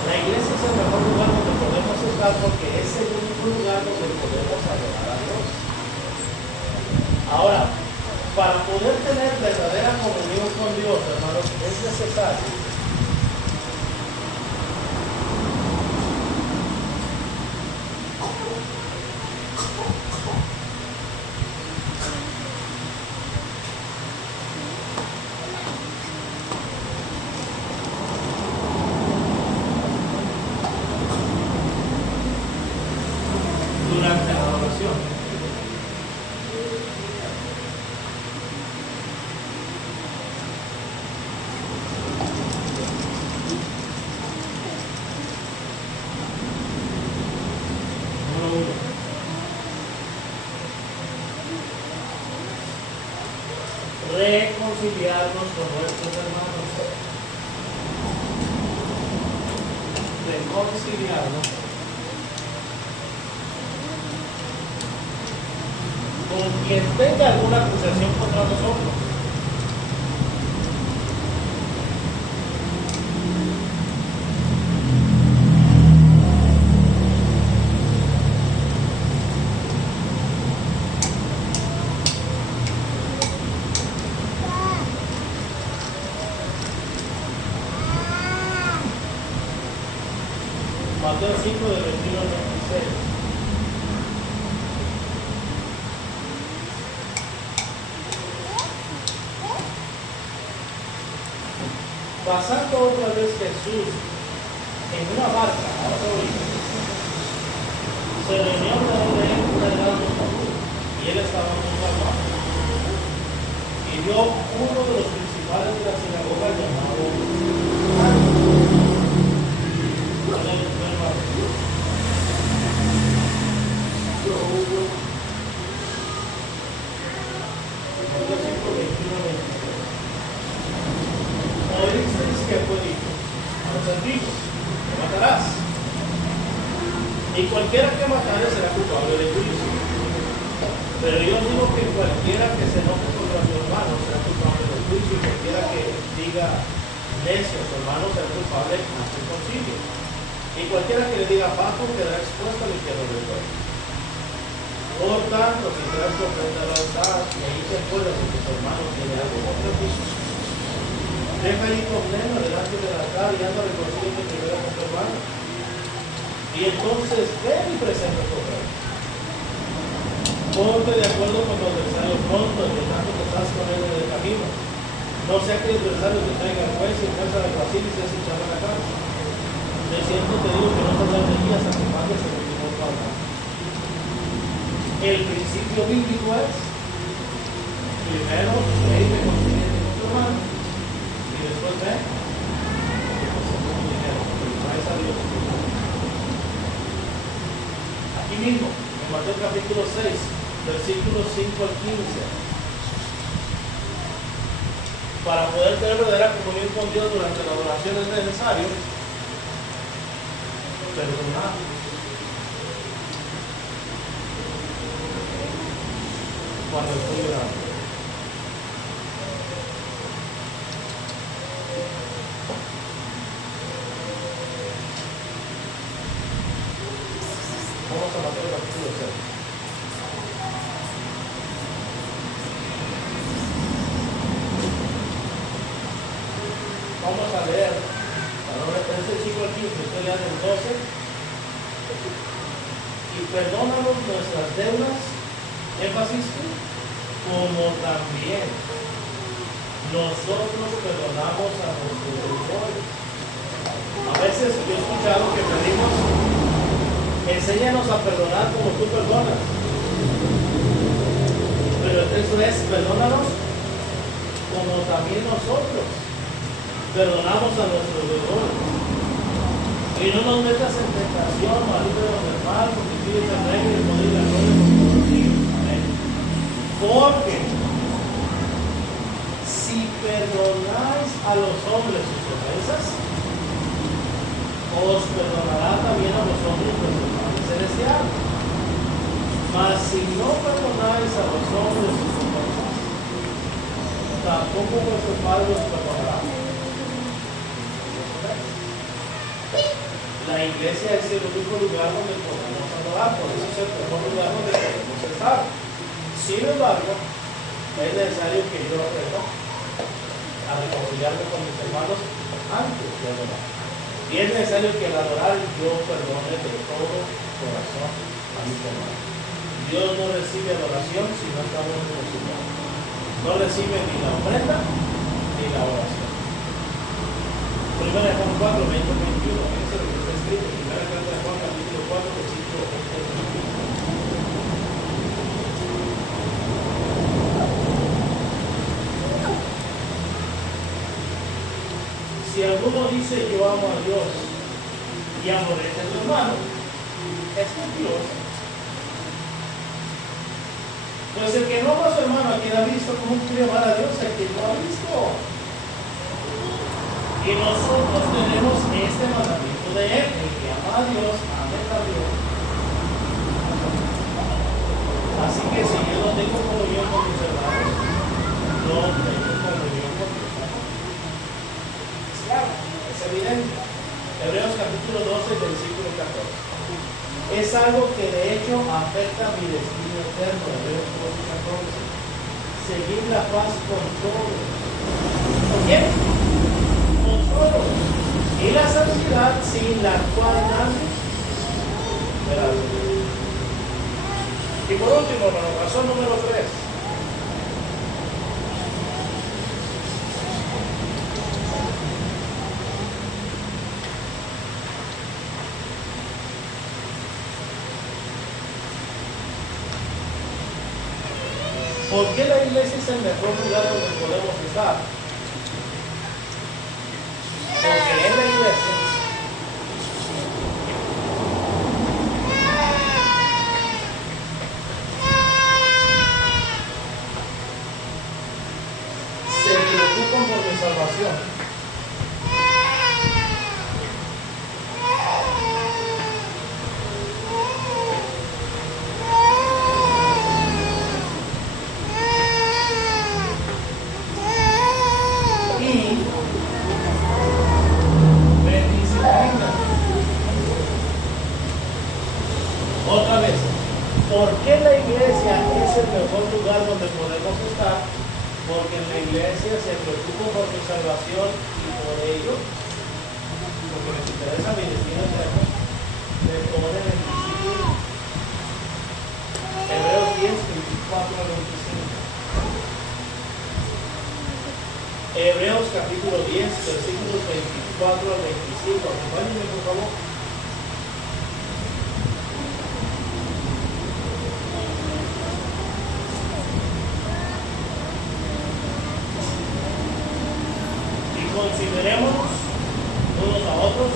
La iglesia es el mejor lugar donde podemos estar porque es el único lugar donde podemos adorar a Dios. Ahora, para poder tener verdadera comunión con Dios, hermanos, es necesario durante la adoración. Número 1. Reconciliarnos con nuestros hermanos. Reconciliarnos con quien tenga alguna acusación contra nosotros. Mateo 5 del 21 al 26. Pasando otra vez Jesús en una barca a otra orilla, se reunió alrededor de él una gran multitud, y él estaba junto al mar. Y vio uno de los principales de la sinagoga llamado Jairo, cualquiera que matare será culpable de juicio. Pero yo digo que cualquiera que se enoje contra su hermano será culpable del juicio, y cualquiera que diga necio a su hermano será culpable ante el concilio. Y cualquiera que le diga papo quedará expuesto al infierno del fuego. Por tanto, si traes tu ofrenda al altar y ahí te acuerdas de que tu hermano tiene algo contra ti, deja ahí tu ofrenda delante del altar y anda reconociendo primero con tu hermano. Y entonces ven y presenta tu ofrenda. Ponte de acuerdo con tu adversario pronto, de tanto que estás con él en el camino. No sea que el adversario te traiga al juez y fuerza al alguacil y seas echado a la cárcel. De cierto te digo que no tendrás de aquí hasta que pagues el último pago. El principio bíblico es: primero ve y reconcíliate con tu hermano, y después ve y presenta tu dinero, y traes a Dios. Aquí mismo, en Mateo capítulo 6, versículos 5 al 15. Para poder tener verdadera comunión con Dios durante la adoración es necesario perdonar. Cuando estoy llorando. Vamos a Mateo capítulo 6. Vamos a leer, es el chico aquí, estoy leyendo el 12. Y perdónanos nuestras deudas, énfasis, como también nosotros perdonamos a nuestros deudores. A veces yo he escuchado que pedimos: enséñanos a perdonar como tú perdonas. Pero el texto es: perdónanos como también nosotros perdonamos a nuestros deudores. Y no nos metas en tentación, o líbranos del mal, porque tienes el reino y el poder y la gloria por todos los siglos. Amén. Porque si perdonáis a los hombres sus ofensas, os perdonará también a los hombres vuestro Padre celestial. Mas si no perdonáis a los hombres sus ofensas, tampoco vuestro Padre os perdonará. La iglesia es el único lugar donde podemos adorar, por eso es el mejor lugar donde podemos estar. Sin embargo, es necesario que yo aprenda a reconciliarme con mis hermanos antes de adorar. Y es necesario que al adorar yo perdone de todo corazón a mis hermanos. Dios no recibe adoración si no estamos reconciliados. No recibe ni la ofrenda ni la oración. Primera de Juan 4, 20, 21. Eso es lo que está escrito. Primera carta de Juan, capítulo 4, versículo 20. Si alguno dice yo amo a Dios y aborrece a su hermano, es mentiroso. Pues el que no ama a su hermano, a quien ha visto, ¿cómo quiere amar a Dios a quien no ha visto? Y nosotros tenemos este mandamiento de Él: el que ama a Dios, ame también. Así que si yo no tengo comunión con mis hermanos, no tengo comunión con Dios. Es claro, es evidente. Hebreos capítulo 12, versículo 14. Es algo que de hecho afecta mi destino eterno. Hebreos 12, 14. Seguir la paz con todos. ¿Con quién? Con todos. Y la santidad, sin la cual nadie verá. Y por último, hermano, razón número 3. ¿Por qué la iglesia es el mejor lugar donde podemos estar? Porque en la iglesia se preocupan por mi salvación. ¿Por qué la iglesia es el mejor lugar donde podemos estar? Porque en la iglesia se preocupa por tu salvación y por ello, porque les interesa mi destino eterno, me ponen en disciplina. Hebreos 10, 24 al 25. Hebreos capítulo 10, versículos 24 al 25. Acompáñenme, por favor. Considerémonos unos a otros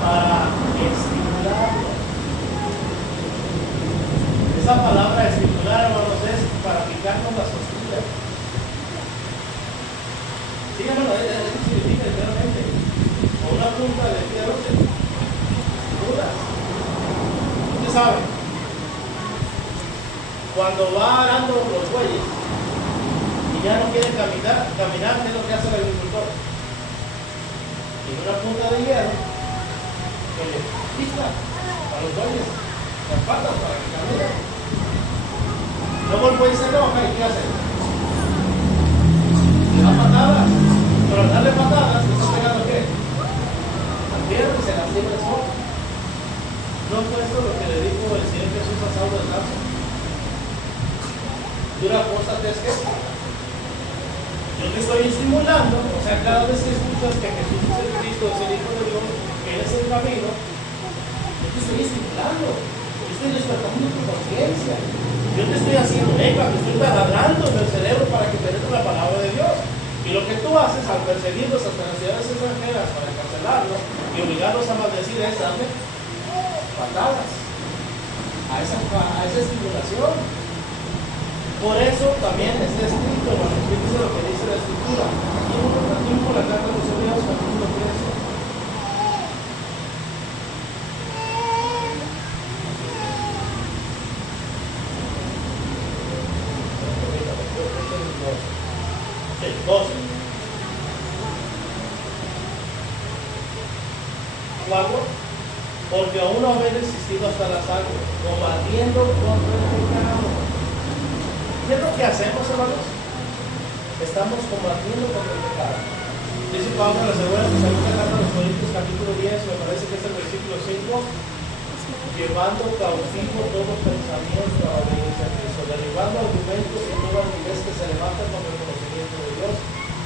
para estimularnos. Esa palabra estimular, hermanos, es para picarnos las costillas. Sí, hermano, eso significa literalmente. Con una punta de fierro se estimulas. Usted sabe, cuando va arando los bueyes y ya no quiere caminar, ¿qué es lo que hace el agricultor? Tiene una punta de hierro que le pica a los bueyes las patas para que caminen. Luego el buey se enoja y ¿qué hace? Le da patadas, pero al darle patadas le está pegando ¿qué? Al fierro y se lastima el sol. ¿No fue esto lo que le dijo el Señor Jesús a Saulo de Tarso? Dura cosa es que yo te estoy estimulando, o sea, cada vez que escuchas que Jesús es el Cristo, es el Hijo de Dios, que Él es el camino, yo te estoy estimulando, yo estoy despertando tu conciencia, yo te estoy haciendo eco, te estoy taladrando en el cerebro para que penetre la palabra de Dios. Y lo que tú haces al perseguirlos hasta las ciudades extranjeras para encarcelarlos y obligarlos a maldecir es darle patadas a esa estimulación. Por eso también está escrito, hermano, fíjense lo que dice la Escritura. Aquí en la carta de los Hebreos, capítulo 13. Sí, 12. 4. Porque aún no habéis resistido hasta la sangre, combatiendo contra el pecado. ¿Qué es lo que hacemos, hermanos? Estamos combatiendo contra el pecado. Dice Pablo en la segunda carta de los Corintios, capítulo 10, me parece que es el versículo 5, llevando cautivo todo pensamiento a la obediencia a Cristo, derribando argumentos y toda altivez que se levanta contra el conocimiento de Dios,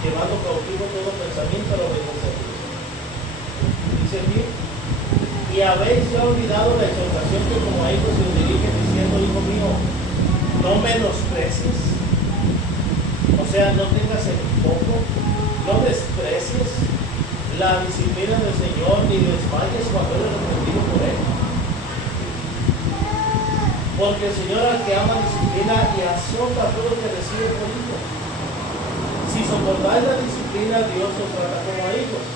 llevando cautivo todo pensamiento a la obediencia a Cristo. Dice aquí, y habéis ya olvidado la exhortación que como a hijos se os dirige diciendo, hijo mío, no menosprecies, o sea, no tengas en poco, no desprecies la disciplina del Señor, ni desmayes cuando eres reprendido por Él. Porque el Señor al que ama disciplina y azota a todo el que recibe por hijo. Si soportáis la disciplina, Dios os trata como a hijos.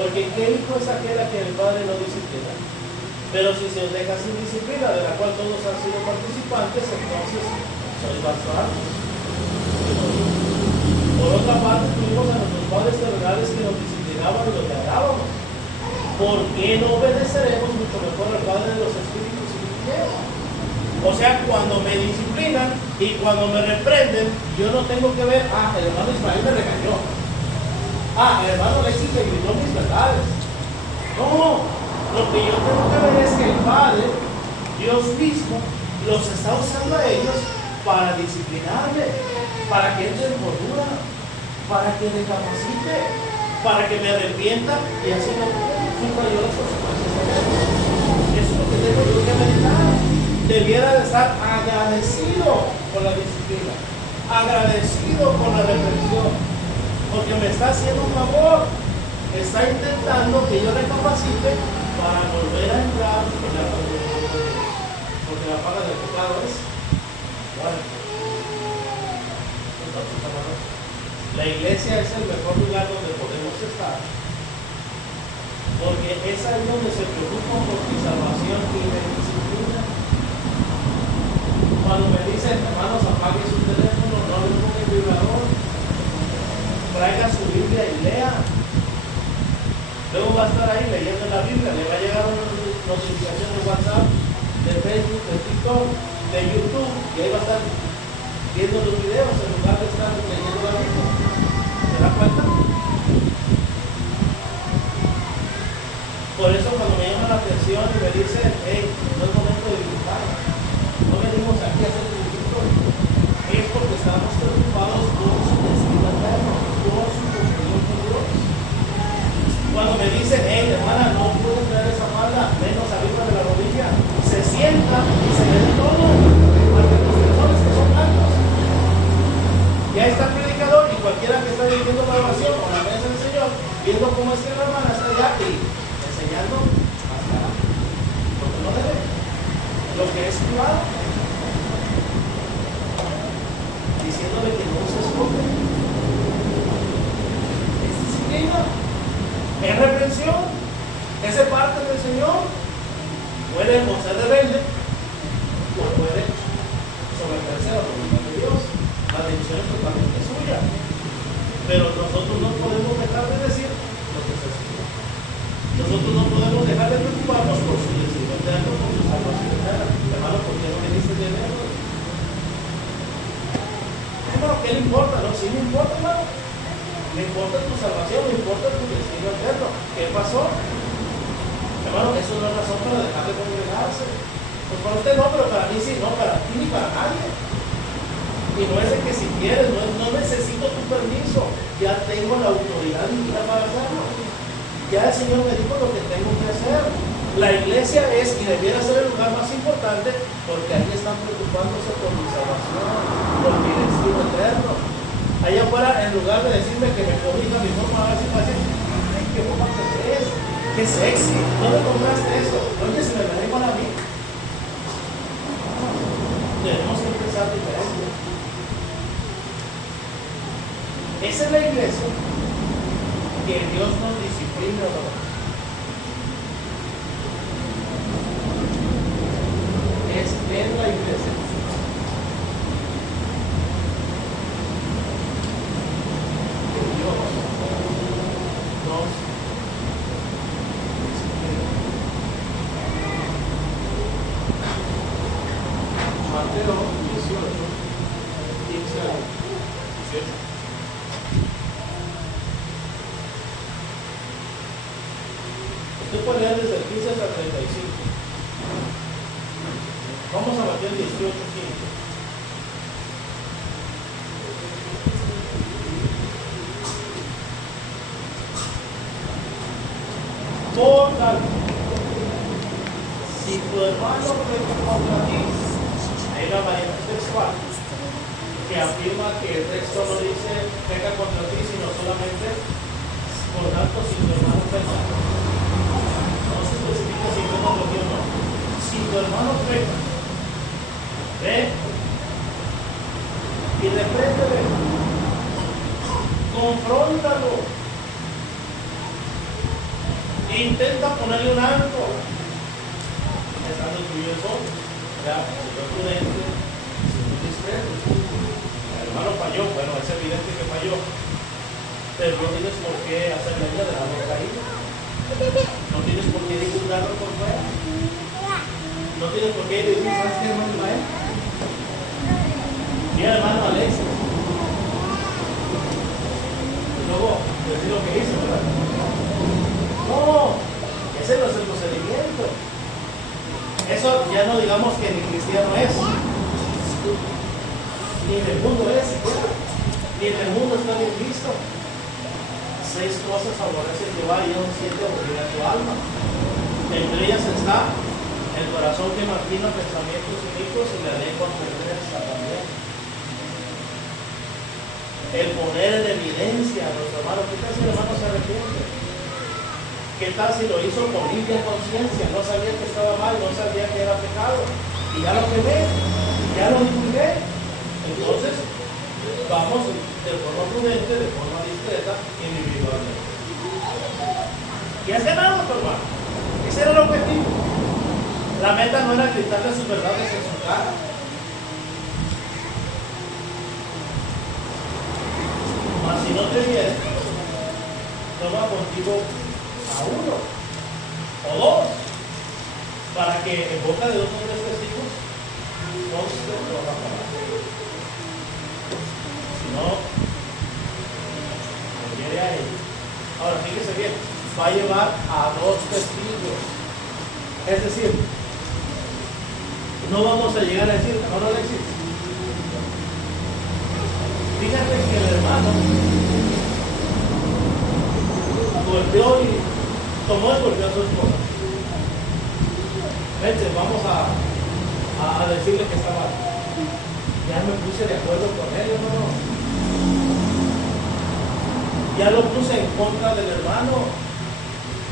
Porque ¿qué hijo es aquel a quien el Padre no disciplina? Pero si se os deja sin disciplina, de la cual todos han sido participantes, entonces sois bastardos. Por otra parte, tuvimos a nuestros padres terrenales que nos disciplinaban y los agradábamos. ¿Por qué no obedeceremos mucho mejor al Padre de los Espíritus y viviremos? O sea, cuando me disciplinan y cuando me reprenden, yo no tengo que ver, el hermano Ismael me regañó. El hermano Alexis me gritó mis verdades. No, lo que yo tengo que ver es que el Padre, Dios mismo, los está usando a ellos para disciplinarme, para que entre en cordura, para que recapacite, para que me arrepienta y así no sufra yo las consecuencias de él. Eso es lo que tengo yo que meditar. Debiera de estar agradecido por la disciplina, agradecido por la reprensión, porque me está haciendo un favor, está intentando que yo recapacite para volver a entrar en la presencia de Dios, porque la paga del pecado es muerte. Entonces, hermanos, la iglesia es el mejor lugar donde podemos estar, porque es ahí donde se preocupan por mi salvación y mi disciplina. Cuando me dicen, hermanos, apague su teléfono, no le ponga el vibrador, traiga su Biblia y lea. Luego va a estar ahí leyendo la Biblia, le va a llegar una notificación de WhatsApp, de Facebook, de TikTok, de YouTube y ahí va a estar viendo los videos en lugar de estar leyendo la Biblia. ¿Se da cuenta? Por eso cuando me llama la atención y me dicen, hey, no es momento de dibujar, no venimos aquí a hacer dibujos, es porque estamos preocupados por su destino eterno, por su comunión con Dios. Cuando me dicen, hey, hermana, no puedes traer esa falda menos arriba de la rodilla, se sienta y se ve todo, hasta los personas que son blancos. Ya está el predicador y cualquiera que está dirigiendo la oración o la mesa del Señor, viendo cómo es que la hermana está allá y enseñando hasta lo que no debe, lo que es privado, diciéndole que no se esconde. Es disciplina, es reprensión, es de parte del Señor. Puede o ser rebelde o puede someterse a la voluntad de Dios. La decisión es totalmente suya, pero nosotros no podemos dejar de decir lo que se escribe. Nosotros no podemos dejar de preocuparnos por su destino eterno, por su salvación eterna. Hermano, ¿por qué no me dices de verlo? Hermano, ¿qué le importa? No, sí me importa, hermano. Me importa tu salvación, me importa tu destino eterno. ¿Qué pasó? Hermano, eso no es razón para dejar de congregarse. Pues para usted no, pero para mí sí, no, para ti ni para nadie. Y no es de que si quieres, no necesito tu permiso, ya tengo la autoridad divina para hacerlo. Ya el Señor me dijo lo que tengo que hacer. La iglesia es y debiera ser el lugar más importante porque ahí están preocupándose por mi salvación, por mi destino eterno. Allá afuera, en lugar de decirme que me corrija mi forma, a ver si fácil, ay, qué guapa te ves, qué sexy, ¿dónde compraste eso? Oye, se me da igual a mí. Tenemos que empezar diferente. Esa es la iglesia que Dios nos disciplina, ¿no? Es en la iglesia que Dios nos disciplina. Mateo 18, 15 a 18. Usted puede leer desde el 15 hasta el 35. Vamos a Mateo 18, 15. Por tanto, si tu hermano peca contra ti, hay una variante textual que afirma que el texto no dice peca contra ti, sino solamente por tanto si tu hermano peca. No se especifica si peca contra ti o no. Si tu hermano peca, ve y repréndele, confróntalo, intenta ponerle un alto, estando tuyo el sol, ya, si no es prudente, si no es discreto. El hermano falló, bueno, es evidente que falló, pero no tienes por qué hacer leña del árbol caído, no tienes por qué divulgarlo por fuera, no tienes por qué decir, ¿sabes qué, hermano Ismael? Mira, hermano Alex, y luego decir lo que hizo, ¿verdad? No, ese no es el procedimiento. Eso ya no digamos que ni cristiano es, ni en el mundo es siquiera, ni en el mundo está bien visto. 6 cosas aborrece Jehová y 7 obliga a tu alma. Entre ellas está el corazón que maquina pensamientos inicuos y la lengua perversa también. El poner en evidencia a nuestro hermano. ¿Qué tal si el hermano se arrepiente? ¿Qué tal si lo hizo con limpia conciencia? No sabía que estaba mal, no sabía que era pecado. Y ya lo quemé, ya lo divulgué. Entonces, vamos de forma prudente, de forma discreta, individualmente. Y has ganado, hermano. Ese era el objetivo. La meta no era gritarle sus verdades en su cara. Mas si no te viene, toma contigo a 1 o 2 para que en boca de 2 o 3 testigos conste por la palabra. Si no, quiere a él. Ahora, fíjese bien, va a llevar a 2 testigos. Es decir, no vamos a llegar a decir, no, Alexis. Fíjate que el hermano golpeó y tomó y golpeó a su esposa. Vete, vamos a decirle que está mal. Ya me puse de acuerdo con él, hermano. Ya lo puse en contra del hermano.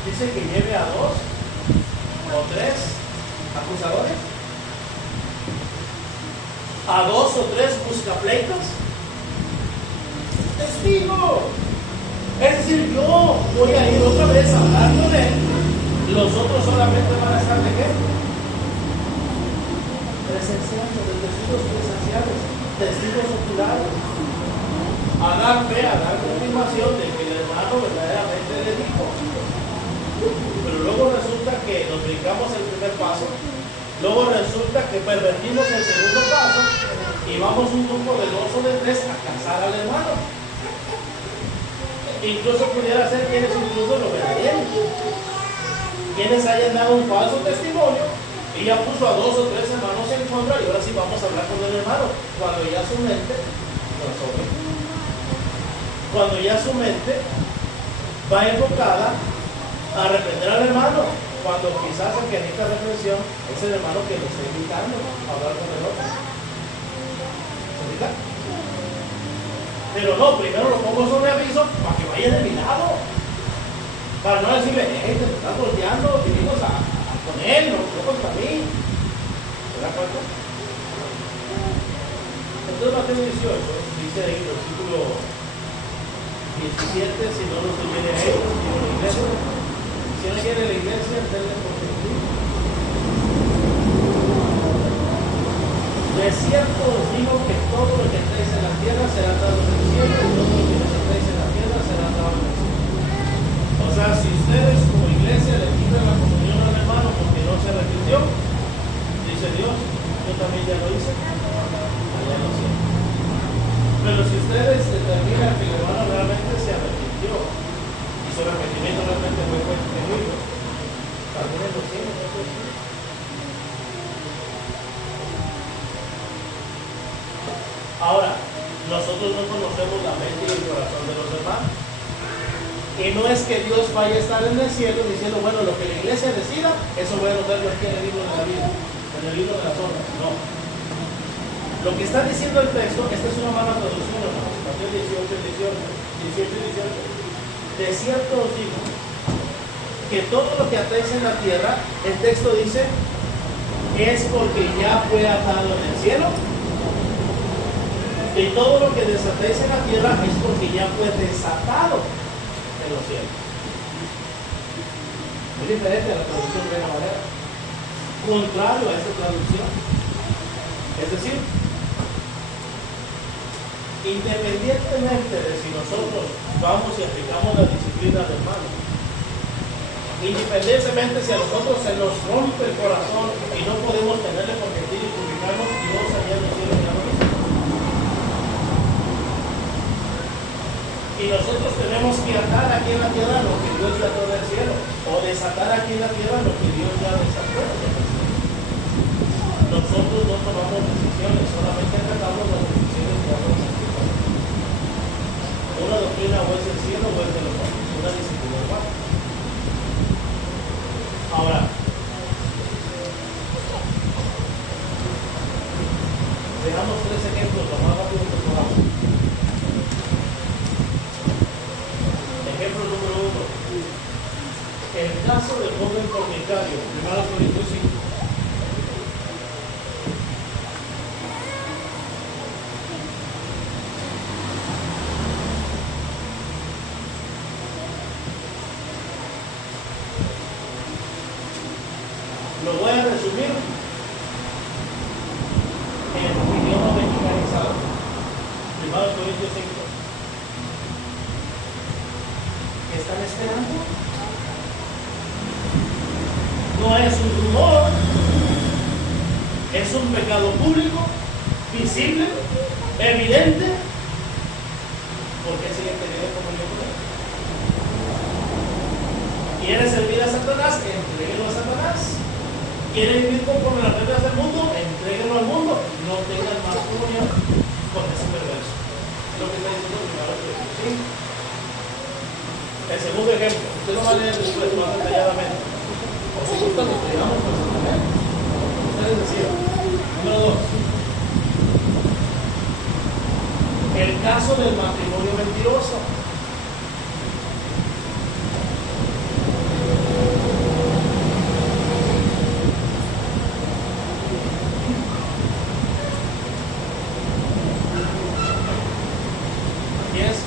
Dice que lleve a 2 o 3 acusadores, a 2 o 3 buscapleitos. Testigo. Es decir, yo voy a ir otra vez a hablar con él. Los otros solamente van a estar de qué? Presenciando, de testigos presenciales, testigos oculares, a dar fe, a dar confirmación de que el hermano verdaderamente le dijo. Pero luego resulta que nos brincamos el primer paso, luego resulta que pervertimos el segundo paso y vamos un grupo de 2 o de 3 a cazar al hermano. Incluso pudiera ser quienes incluso lo verdaderos, quienes hayan dado un falso testimonio y ya puso a 2 o 3 hermanos en contra y ahora sí vamos a hablar con el hermano, cuando ya su mente cuando ya su mente va enfocada a reprender al hermano, cuando quizás el que necesita reflexión es el hermano que lo está invitando a hablar con el otro. ¿Se fija? Pero no, primero lo pongo sobre aviso para que vaya de mi lado, para no decirle, te estás volteando, vinimos con él, no contra mí. ¿Se da cuenta? Entonces Mateo 18 dice ahí el versículo 17, si no nos viene a ellos, viene la iglesia. Si no quiere la iglesia, denle por sentido. De cierto os digo que todo lo que estáis en la tierra será dado en el cielo, y todo lo que estáis en la tierra será dado en el cielo. O sea, si ustedes como iglesia le quitan la comunión al hermano porque no se arrepintió, dice Dios, yo también ya lo hice, allá lo siento. Pero si ustedes determinan que el hermano realmente se arrepintió y su arrepentimiento realmente fue genuino, también lo siento, no es posible. Ahora, nosotros no conocemos la mente y el corazón de los hermanos. Y no es que Dios vaya a estar en el cielo diciendo, bueno, lo que la iglesia decida, eso voy a anotarlo aquí en el libro de la vida, en el libro de las obras. No. Lo que está diciendo el texto, esta es una mala traducción, hermanos. Mateo 18 y 18. De cierto os digo que todo lo que atáis en la tierra, el texto dice, es porque ya fue atado en el cielo. Y todo lo que desatéis en la tierra es porque ya fue desatado en los cielos. Es diferente a la traducción de la manera. Contrario a esta traducción. Es decir, independientemente de si nosotros vamos y aplicamos la disciplina del hermano, independientemente si a nosotros se nos rompe el corazón y no podemos tenerle por gentil y publicarnos, Dios allá en los cielos ya lo dice. Y nosotros tenemos que atar aquí en la tierra lo que Dios ya ató del cielo, o desatar aquí en la tierra lo que Dios ya desató del cielo. Nosotros no tomamos decisiones, solamente tratamos las decisiones que vamos a hacer. Una doctrina o es del cielo o es de los hombres, una disciplina igual. Ahora, veamos 3 ejemplos, lo más rápido que podamos. Ejemplo número 1. El caso del joven fornicario, 1 Corintios 5. Lo voy a resumir en idioma mexicanizado. 1 Corintios 5. ¿Qué están esperando? No es un rumor, es un pecado público, visible, evidente. ¿Por qué siguen teniendo comunión con él? ¿Quiere servir a Satanás? Entréguelo a Satanás. ¿Quiere vivir conforme las reglas del mundo? Entréguelo al mundo. No tengan más comunión con ese perverso. Es lo que está diciendo el primero de Corintios 5. El segundo ejemplo, usted lo va a leer después más detalladamente. O si gustan, lo estudiamos, pues también. Ustedes decían. Número 2. El caso del matrimonio mentiroso. Aquí es,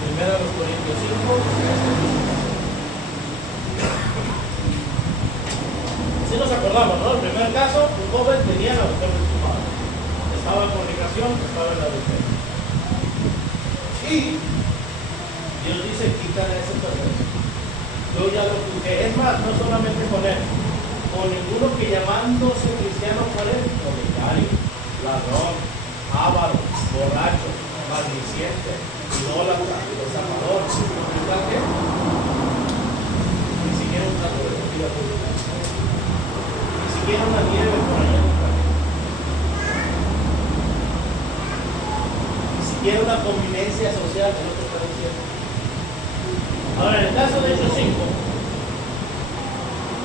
primero de los Corintios 5. Si nos acordamos, ¿no? El primer caso, un joven tenía la mujer de su padre. Estaba en fornicación, estaba en la adulterio. Y Dios dice, quítale ese perverso. Yo ya lo juzgué. Es más, no solamente con él, con ninguno que llamándose cristiano fuere fornicario, ladrón, avaro, borracho, maldiciente, idólatra, desamador, ¿verdad qué? Ni siquiera un trato de comida pública. Ni siquiera una nieve por allá en el camino. Ni siquiera una convivencia social, que no te está diciendo. Ahora, en el caso de Hechos 5,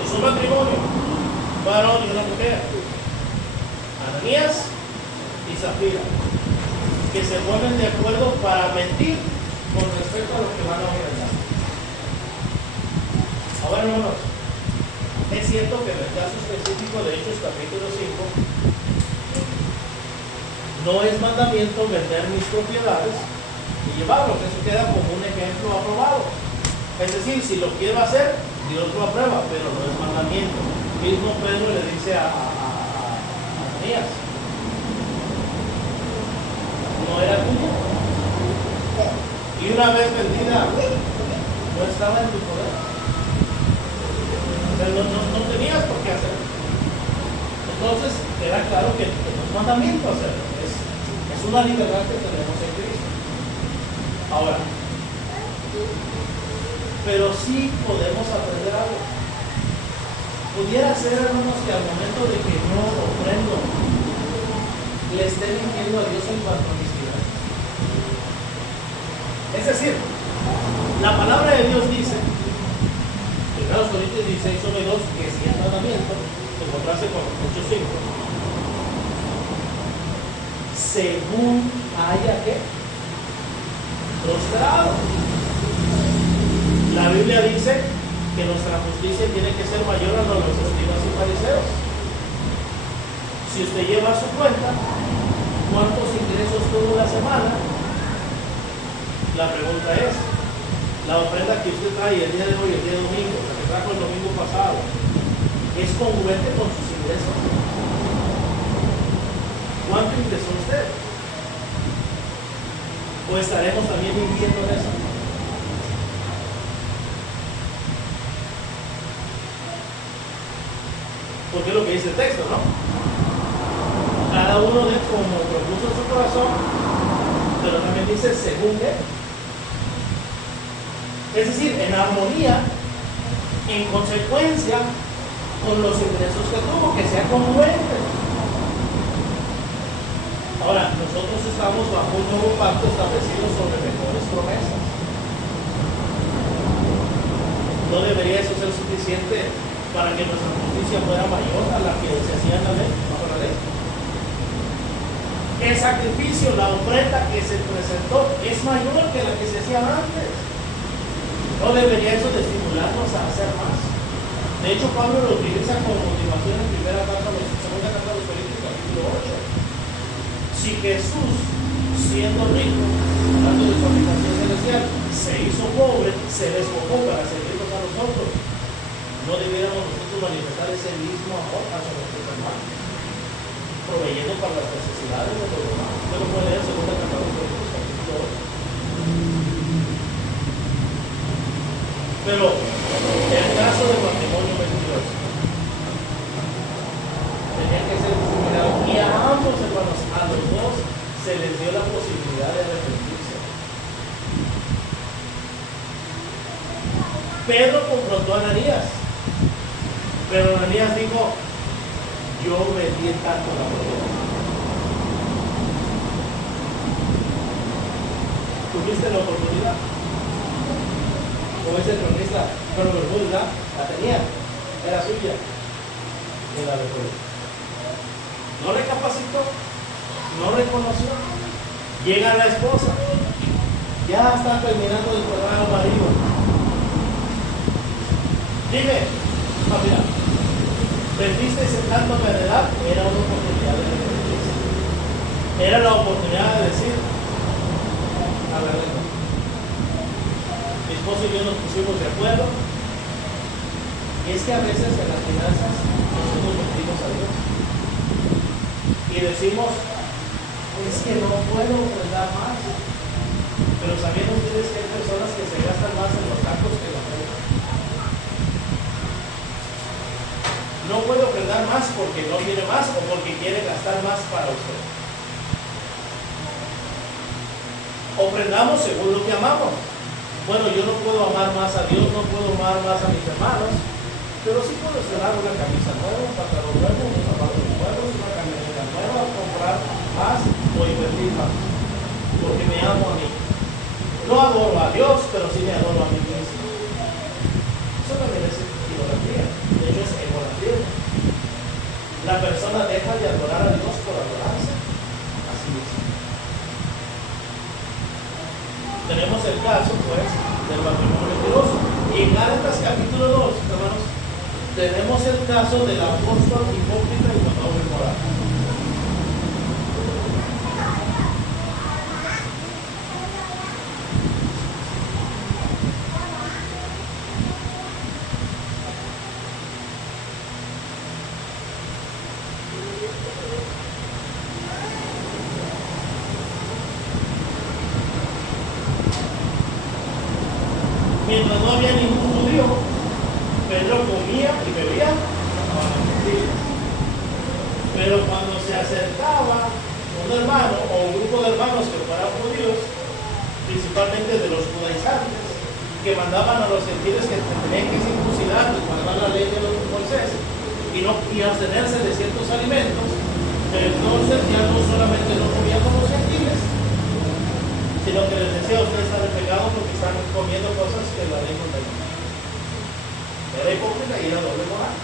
es un matrimonio, un varón y una mujer, Ananías y Zafira, que se ponen de acuerdo para mentir con respecto a lo que van a ofrendar. Ahora, hermanos, es cierto que en el caso específico de Hechos capítulo 5, no es mandamiento vender mis propiedades y llevarlos. Eso queda como un ejemplo aprobado. Es decir, si lo quiero hacer, Dios lo aprueba, pero no es mandamiento. Mismo Pedro le dice a Ananías, no era tuyo. Y una vez vendida, no estaba en tu poder. O sea, no tenías por qué hacerlo. Entonces, era claro que no es mandamiento hacerlo. Es una libertad que tenemos en Cristo. Ahora, pero sí podemos aprender algo. Pudiera ser, hermanos, que al momento de que no ofrendo, le esté mintiendo a Dios en cuanto a mis finanzas. Es decir, la palabra de Dios dice, en 1 Corintios 16, 1 y 2, que si es mandamiento, se contraste con 8:5, según haya que prosperado. La Biblia dice que nuestra justicia tiene que ser mayor a la de los escribas y fariseos. Si usted lleva su cuenta, ¿cuántos ingresos tuvo la semana? La pregunta es, la ofrenda que usted trae el día de hoy, el día domingo, la que trajo el domingo pasado, ¿es congruente con sus ingresos? ¿Cuánto ingresó usted? ¿O estaremos también mintiendo en eso? Porque es lo que dice el texto, ¿no? Cada uno de como propuso en su corazón, pero también dice según él. Es decir, en armonía, en consecuencia con los ingresos que tuvo, que sea congruente. Ahora, nosotros estamos bajo un nuevo pacto establecido sobre mejores promesas. ¿No debería eso ser suficiente para que nuestra justicia fuera mayor a la que se hacía en la ley, bajo la ley? El sacrificio, la ofrenda que se presentó es mayor que la que se hacía antes. ¿No debería eso de estimularnos a hacer más? De hecho, Pablo lo utiliza como motivación en segunda carta a los Corintios, capítulo 8. Si Jesús, siendo rico, hablando de su habitación celestial, se hizo pobre, se despojó para servirnos a nosotros, ¿no debiéramos nosotros manifestar ese mismo amor hacia nuestros hermanos, proveyendo para las necesidades de los demás? Usted lo puede leer en segunda carta a los Corintios, capítulo 8. Pero el caso del matrimonio mentiroso tenía que ser discriminado ambos hermanos, a los dos se les dio la posibilidad de arrepentirse. Pedro confrontó a Ananías, pero Ananías dijo: yo vendí tanto la propiedad. ¿Tuviste la oportunidad? Como dice el cronista, pero la oportunidad la tenía, era suya, y la dejó. No recapacitó, no reconoció. Llega la esposa, ya está terminando de cobrar al marido. Dime, mira, vendiste tanto de edad, era una oportunidad de arrepentirse. Era la oportunidad de decir: a ver, mi esposo y yo nos pusimos de acuerdo. Y es que a veces en las finanzas nosotros mentimos a Dios y decimos: es que no puedo dar más. Pero sabiendo ustedes que hay personas que se gastan más en los tacos que en la ofrenda. No puedo ofrendar más porque no quiere más o porque quiere gastar más para usted. Ofrendamos según lo que amamos. Bueno, yo no puedo amar más a Dios, no puedo amar más a mis hermanos, pero sí puedo estrenar una camisa nueva, un pantalón nuevo, unos zapatos nuevos, una camioneta nueva, comprar más o invertir más, porque me amo a mí. No adoro a Dios, pero sí me adoro a mí mismo. Eso también es idolatría. De hecho, es idolatría. La persona deja de adorar a Dios por adorarse a sí mismo. Tenemos el caso, pues, del matrimonio mentiroso. Y en Gálatas capítulo 2, hermanos, tenemos el caso del apóstol hipócrita y doble moral. Mientras no había ningún judío, Pedro comía y bebía con mentiras. Pero cuando se acercaba un hermano o un grupo de hermanos que fueran judíos, principalmente de los judaizantes, que mandaban a los gentiles que tenían que circuncidar y guardar la ley de los Moisés y abstenerse de ciertos alimentos, entonces ya no solamente no comían con los gentiles, sino que les decía: ustedes están en pecado porque están comiendo cosas que la ley no permite. Era hipócrita y era doble moral.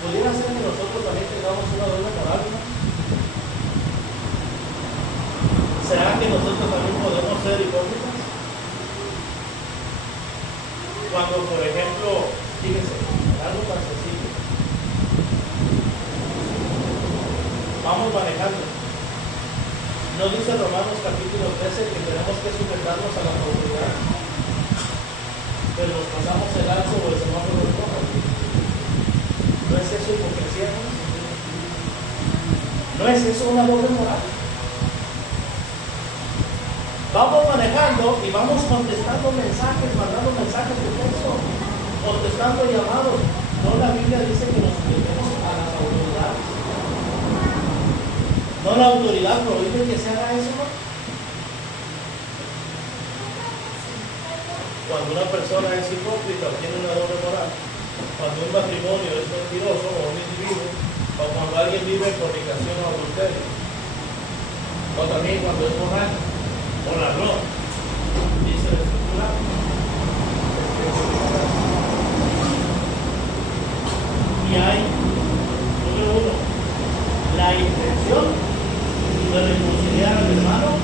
¿Pudiera ser que nosotros también tengamos una doble moral, ¿no? ¿Será que nosotros también podemos ser hipócritas? Cuando, por ejemplo, fíjense, algo tan sencillo. Vamos manejando. ¿No dice Romanos capítulo 13 que tenemos que sujetarnos a las autoridades? Pero nos pasamos el alto o el semáforo rojo. ¿No es eso hipocresía? ¿No es eso una doble moral? Vamos manejando y vamos contestando mensajes, mandando mensajes de texto, contestando llamados. ¿No la Biblia dice que nos sujetemos a las autoridades? ¿No la autoridad prohíbe que se haga eso? ¿No? Cuando una persona es hipócrita o tiene una doble moral, cuando un matrimonio es mentiroso o un individuo, o cuando alguien vive en fornicación o adulterio, o también cuando es borracho o ladrón, dice la Escritura, y hay, número uno, la intención de reconciliar al hermano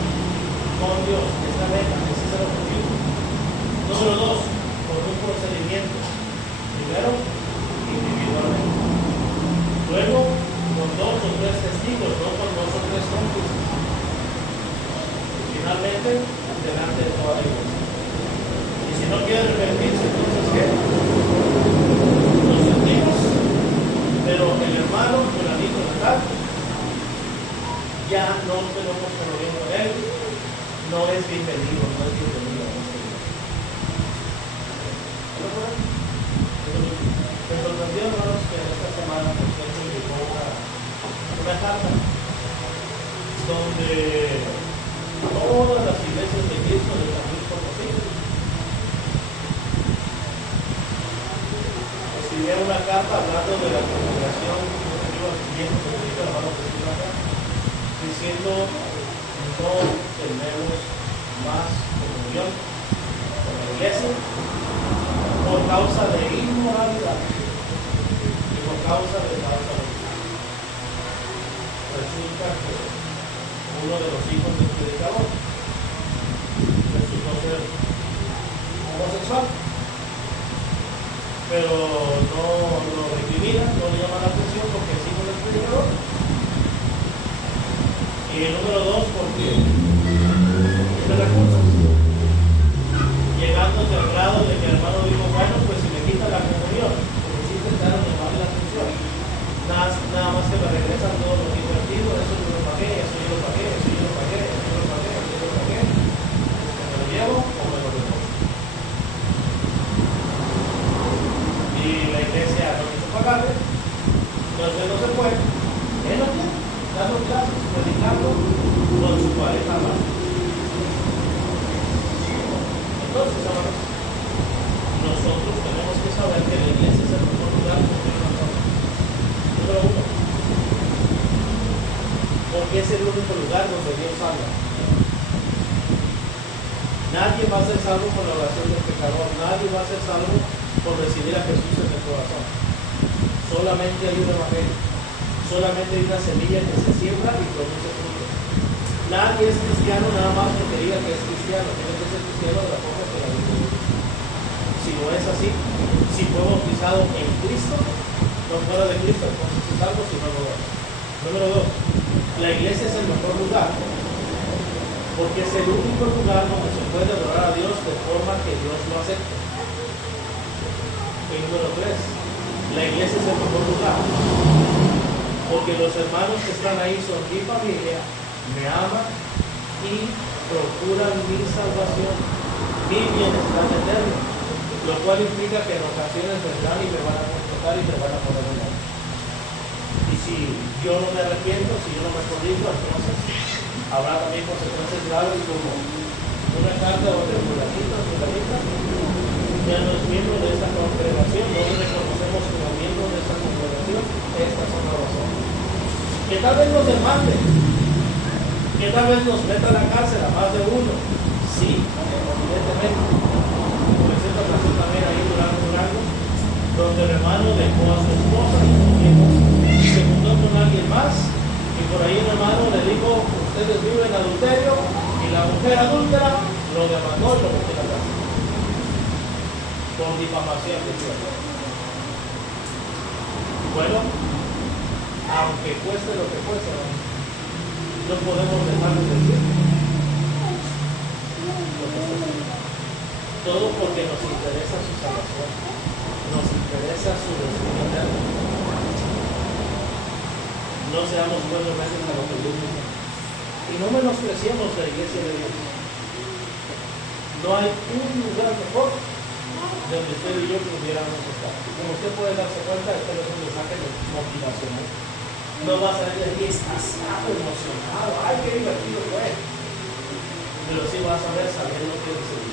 con Dios. Es la meta, ese es el objetivo. Número dos, con un procedimiento. Primero, individualmente. Luego, con dos o tres testigos, no con dos o tres cómplices. Finalmente, delante de toda la iglesia. Y si no quiere arrepentirse, entonces ¿qué? Nos sentimos, pero el hermano, fulanito de tal, ya no tenemos conociendo a él, no es bienvenido, no es bienvenido a nuestra vida. ¿No lo pueden? Entonces, hermanos, que en esta semana semana, por cierto, llegó una carta donde todas las iglesias de Cristo de San Luis Potosí escribieron una carta hablando de la congregación diciendo no tenemos más comunión con la iglesia por causa de inmoralidad y por causa de falta de Dios. Resulta que uno de los hijos del predicador resultó ser homosexual, pero no lo recrimina, no le llama la atención porque es hijo del predicador. Y el número 2, porque tiene recursos. Llegándose al grado de que el hermano dijo, bueno, pues si me quita la comunión, porque sí intentaron llamarle la atención, nada más que me regresan todo lo invertido, eso yo lo pagué, eso yo lo pagué, eso yo lo pagué, eso yo lo pagué, eso yo lo pagué. ¿Me lo llevo o me lo devuelvo? Y la iglesia no quiso pagarle, entonces no se fue. Él no quiere, dando clases, predicando con su pareja más. Entonces, hermanos, nosotros tenemos que saber que la iglesia es el mejor lugar por una razón. Número 1, porque es el único lugar donde Dios habla. Nadie va a ser salvo por la oración del pecador, nadie va a ser salvo por recibir a Jesús en el corazón. Solamente hay un evangelio, solamente hay una semilla que se siembra y produce fruto. Nadie es cristiano nada más porque diga que es cristiano, tiene que ser cristiano de la forma que la Biblia dice. Si no es así, si fue bautizado en Cristo, no fuera de Cristo, entonces es salvo, si no lo es. Número 2, la iglesia es el mejor lugar porque es el único lugar donde se puede adorar a Dios de forma que Dios lo acepte. Y número 3, la iglesia es el mejor lugar porque los hermanos que están ahí son mi familia, me aman y procuran mi salvación, mi bienestar eterno, lo cual implica que en ocasiones vendrán y me van a confrontar y me van a poner en mal. Y si yo no me arrepiento, si yo no me corrijo, entonces habrá también consecuencias graves como una carta donde fulanito ya no es miembro de esta congregación, no le reconocemos como miembro de esta congregación. Estas son las razones. Que tal vez nos demande, que tal vez nos meta a la cárcel a más de uno. Sí, evidentemente. Por esta ocasión también ahí Durango, donde el hermano dejó a su esposa y sus hijos, se juntó con alguien más, y por ahí el hermano le dijo, ustedes viven en adulterio, y la mujer adúltera lo demandó y lo metió a la cárcel. Por difamación de Dios. Bueno, aunque cueste lo que cueste, no podemos dejar de decir lo que está haciendo. Todo porque nos interesa su salvación, nos interesa su destino eterno. No seamos buenos veces a lo que Dios dice. Y no menospreciemos la iglesia de Dios. No hay un lugar mejor donde usted y yo pudiéramos estar. Como usted puede darse cuenta, este no es un mensaje motivacional. No vas a ver aquí extasiado, emocionado, ay, qué divertido fue. Pero sí vas a ver sabiendo que es el